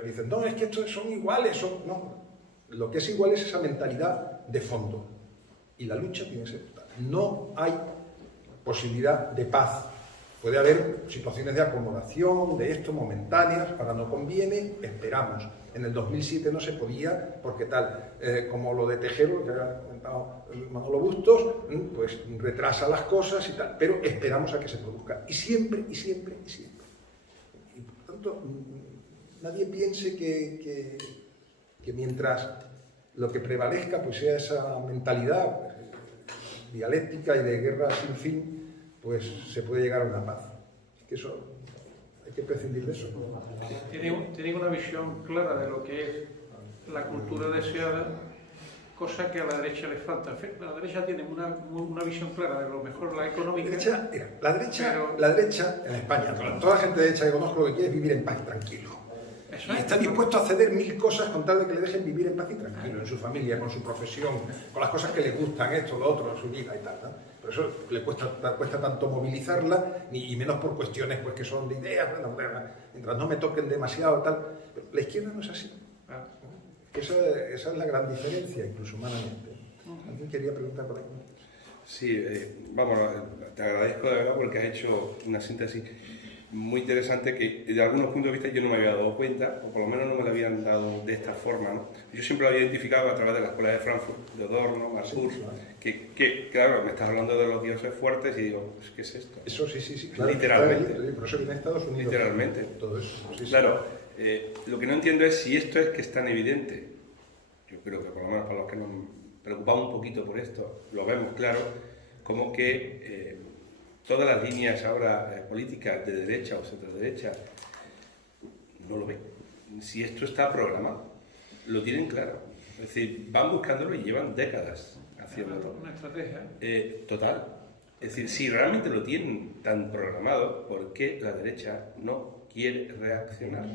dicen, no, es que estos son iguales. No, lo que es igual es esa mentalidad de fondo. Y la lucha tiene que ser total. No hay posibilidad de paz. Puede haber situaciones de acomodación, de esto, momentáneas, ahora no conviene, esperamos. En el 2007 no se podía, porque tal, como lo de Tejero, que ha comentado Manolo Bustos, pues retrasa las cosas y tal, pero esperamos a que se produzca. Y siempre, y siempre, y siempre. Y por tanto, nadie piense que mientras lo que prevalezca pues sea esa mentalidad dialéctica y de guerra sin fin, pues se puede llegar a una paz. Es que eso, hay que prescindir de eso. Tienen una visión clara de lo que es la cultura deseada, cosa que a la derecha le falta. La derecha tiene una visión clara de lo mejor la económica. La derecha en España, toda la gente de derecha que conozco, lo que quiere es vivir en paz y tranquilo. Y está dispuesto a ceder 1000 cosas con tal de que le dejen vivir en paz y tranquilo, en su familia, con su profesión, con las cosas que le gustan, esto, lo otro, en su vida y tal, ¿no? Por eso le cuesta tanto movilizarla, y menos por cuestiones pues, que son de ideas, bueno, mientras no me toquen demasiado, tal. Pero la izquierda no es así. Esa es la gran diferencia, incluso humanamente. ¿Alguien quería preguntar por ahí? Sí, vamos, te agradezco de verdad porque has hecho una síntesis muy interesante que de algunos puntos de vista yo no me había dado cuenta, o por lo menos no me lo habían dado de esta forma, ¿no? Yo siempre lo había identificado a través de la escuela de Frankfurt, de Adorno, Marcuse, que claro, me estás hablando de los dioses fuertes y digo, pues, ¿qué es esto? Eso sí, claro. Literalmente. Por eso viene a Estados Unidos. Literalmente. Todo eso. Sí, claro, lo que no entiendo es si esto es que es tan evidente. Yo creo que por lo menos para los que nos preocupamos un poquito por esto, lo vemos claro, como que todas las líneas ahora políticas de derecha o centro-derecha no lo ven. Si esto está programado, lo tienen claro. Es decir, van buscándolo y llevan décadas haciéndolo. Una estrategia. Total. Es decir, si realmente lo tienen tan programado, ¿por qué la derecha no quiere reaccionar?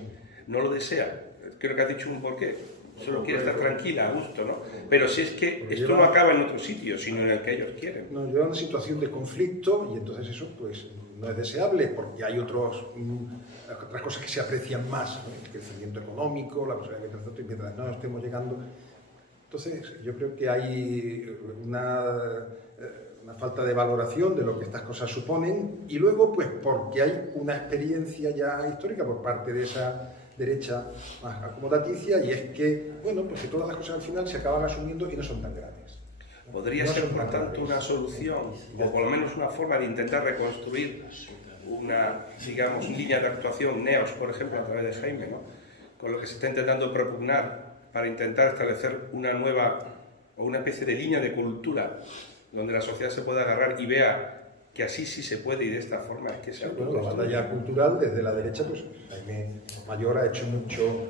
No lo desea. Creo que has dicho un porqué. Solo quiere estar tranquila, a gusto, ¿no? Pero si es que esto no acaba en otro sitio, sino en el que ellos quieren. No, lleva una situación de conflicto y entonces eso pues no es deseable porque hay otras cosas que se aprecian más, ¿no? El crecimiento económico, la posibilidad de crecer, y mientras no estemos llegando. Entonces yo creo que hay una falta de valoración de lo que estas cosas suponen y luego pues porque hay una experiencia ya histórica por parte de esa derecha más acomodaticia y es que, bueno, pues que todas las cosas al final se acaban asumiendo y no son tan graves. ¿Podría ser, por tanto, una solución, o por lo menos una forma de intentar reconstruir una, digamos, línea de actuación, NEOS, por ejemplo, a través de Jaime, ¿no? Con lo que se está intentando propugnar para intentar establecer una nueva o una especie de línea de cultura donde la sociedad se pueda agarrar y vea que así sí se puede y de esta forma es que se bueno, la batalla cultural desde la derecha, pues Jaime Mayor ha hecho mucho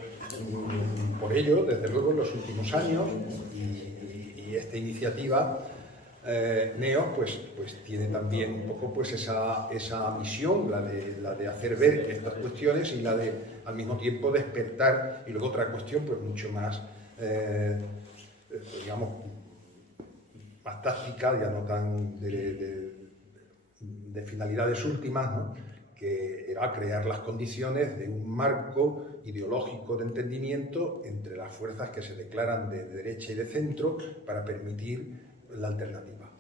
por ello, desde luego en los últimos años y esta iniciativa NEO pues tiene también un poco pues esa misión, la de hacer ver estas cuestiones y la de al mismo tiempo despertar y luego otra cuestión pues mucho más digamos más táctica, ya no tan de finalidades últimas, ¿no? Que era crear las condiciones de un marco ideológico de entendimiento entre las fuerzas que se declaran de derecha y de centro para permitir la alternativa.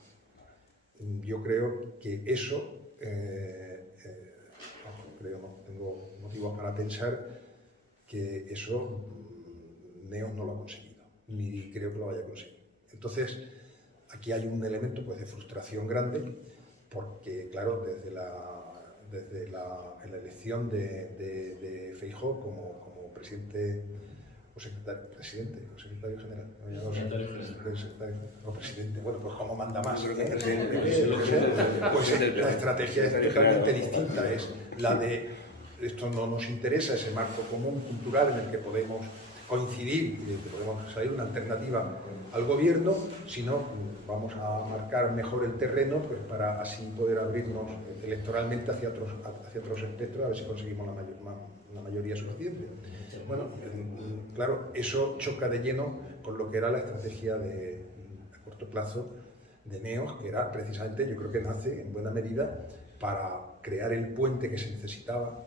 Yo creo que eso, tengo motivos para pensar que eso NEOS no lo ha conseguido, ni creo que lo vaya a conseguir. Entonces, aquí hay un elemento pues, de frustración grande, porque, claro, desde la elección de Feijóo como presidente o secretario general, presidente, bueno, pues como manda más, pues la estrategia es totalmente distinta, es la de esto no nos interesa, ese marco común cultural en el que podemos coincidir y que podemos salir una alternativa al gobierno, sino vamos a marcar mejor el terreno pues, para así poder abrirnos electoralmente hacia otros espectros, a ver si conseguimos la mayoría suficiente. Bueno, claro, eso choca de lleno con lo que era la estrategia a corto plazo de NEOS, que era precisamente, yo creo que nace en buena medida para crear el puente que se necesitaba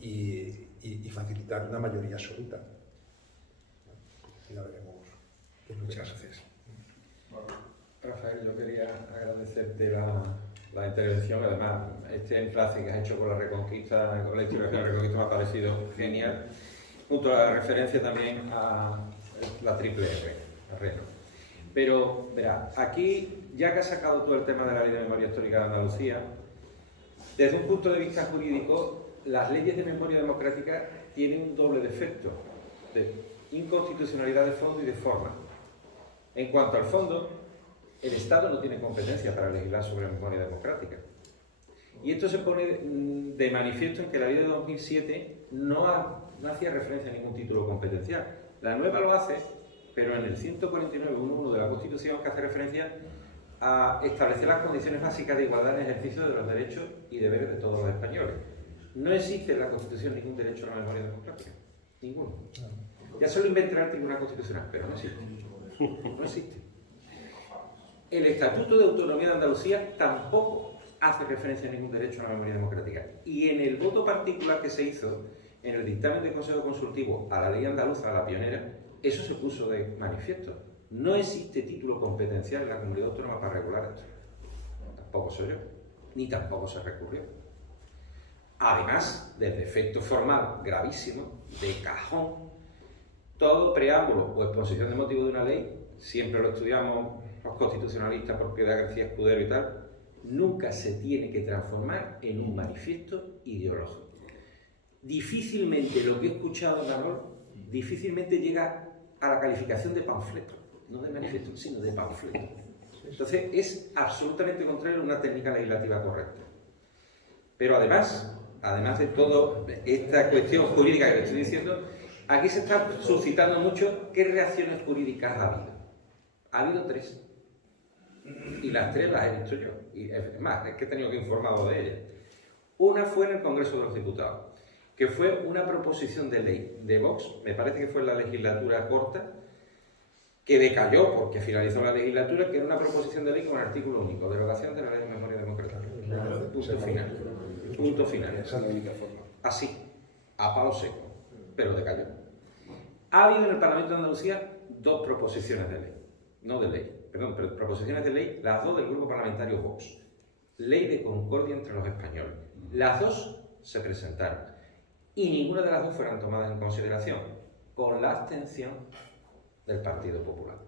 y facilitar una mayoría absoluta. Ya veremos. Muchas gracias. Rafael, yo quería agradecerte la intervención, además este enlace que has hecho con la Reconquista, con la historia de la Reconquista me ha parecido genial, junto a la referencia también a la triple R, a Reno. Pero, verá, aquí, ya que has sacado todo el tema de la Ley de Memoria Histórica de Andalucía, desde un punto de vista jurídico, las leyes de memoria democrática tienen un doble defecto, de inconstitucionalidad de fondo y de forma. En cuanto al fondo, el Estado no tiene competencia para legislar sobre memoria democrática. Y esto se pone de manifiesto en que la ley de 2007 no hacía referencia a ningún título competencial. La nueva lo hace, pero en el 149.1.1 de la Constitución que hace referencia a establecer las condiciones básicas de igualdad en el ejercicio de los derechos y deberes de todos los españoles. No existe en la Constitución ningún derecho a la memoria democrática. Ninguno. Ya se lo inventará el Tribunal Constitucional, pero no existe. No existe. El Estatuto de Autonomía de Andalucía tampoco hace referencia a ningún derecho a la memoria democrática. Y en el voto particular que se hizo en el dictamen del Consejo Consultivo a la ley andaluza, a la pionera, eso se puso de manifiesto. No existe título competencial en la comunidad autónoma para regular esto. Tampoco soy yo, ni tampoco se recurrió. Además del defecto formal gravísimo, de cajón, todo preámbulo o exposición de motivo de una ley, siempre lo estudiamos los constitucionalistas por Piedad García Escudero y tal, nunca se tiene que transformar en un manifiesto ideológico. Difícilmente lo que he escuchado en Garrol, difícilmente llega a la calificación de panfleto, no de manifiesto, sino de panfleto. Entonces es absolutamente contrario a una técnica legislativa correcta. Pero además de toda esta cuestión jurídica que le estoy diciendo, aquí se está suscitando mucho qué reacciones jurídicas ha habido. Ha habido 3. Y las 3 las he visto yo. Y es más, es que he tenido que informar de ellas. Una fue en el Congreso de los Diputados, que fue una proposición de ley de Vox, me parece que fue en la legislatura corta, que decayó porque finalizó la legislatura, que era una proposición de ley con el artículo único, derogación de la Ley de Memoria Democrática. Punto final. Punto final. Esa es la única forma. Así, a palo seco, pero decayó. Ha habido en el Parlamento de Andalucía 2 proposiciones de ley, no de ley, perdón, pero proposiciones de ley, las 2 del grupo parlamentario Vox. Ley de concordia entre los españoles. Las 2 se presentaron y ninguna de las 2 fueron tomadas en consideración, con la abstención del Partido Popular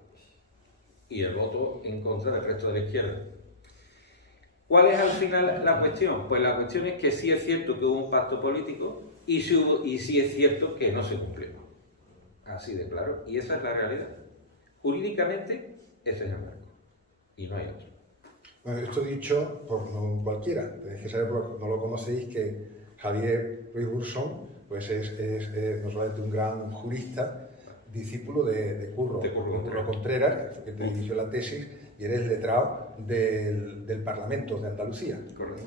y el voto en contra del resto de la izquierda. ¿Cuál es al final la cuestión? Pues la cuestión es que sí es cierto que hubo un pacto político y sí es cierto que no se cumplió. Así de claro. Y esa es la realidad. Jurídicamente, ese es el marco. Y no hay otro. Bueno, esto dicho por no cualquiera. Tenéis que saber, no lo conocéis, que Javier Ruiz Bursón pues es no solamente un gran jurista, discípulo de Curro Contreras, que te dirigió la tesis, y eres letrado del Parlamento de Andalucía. Correcto.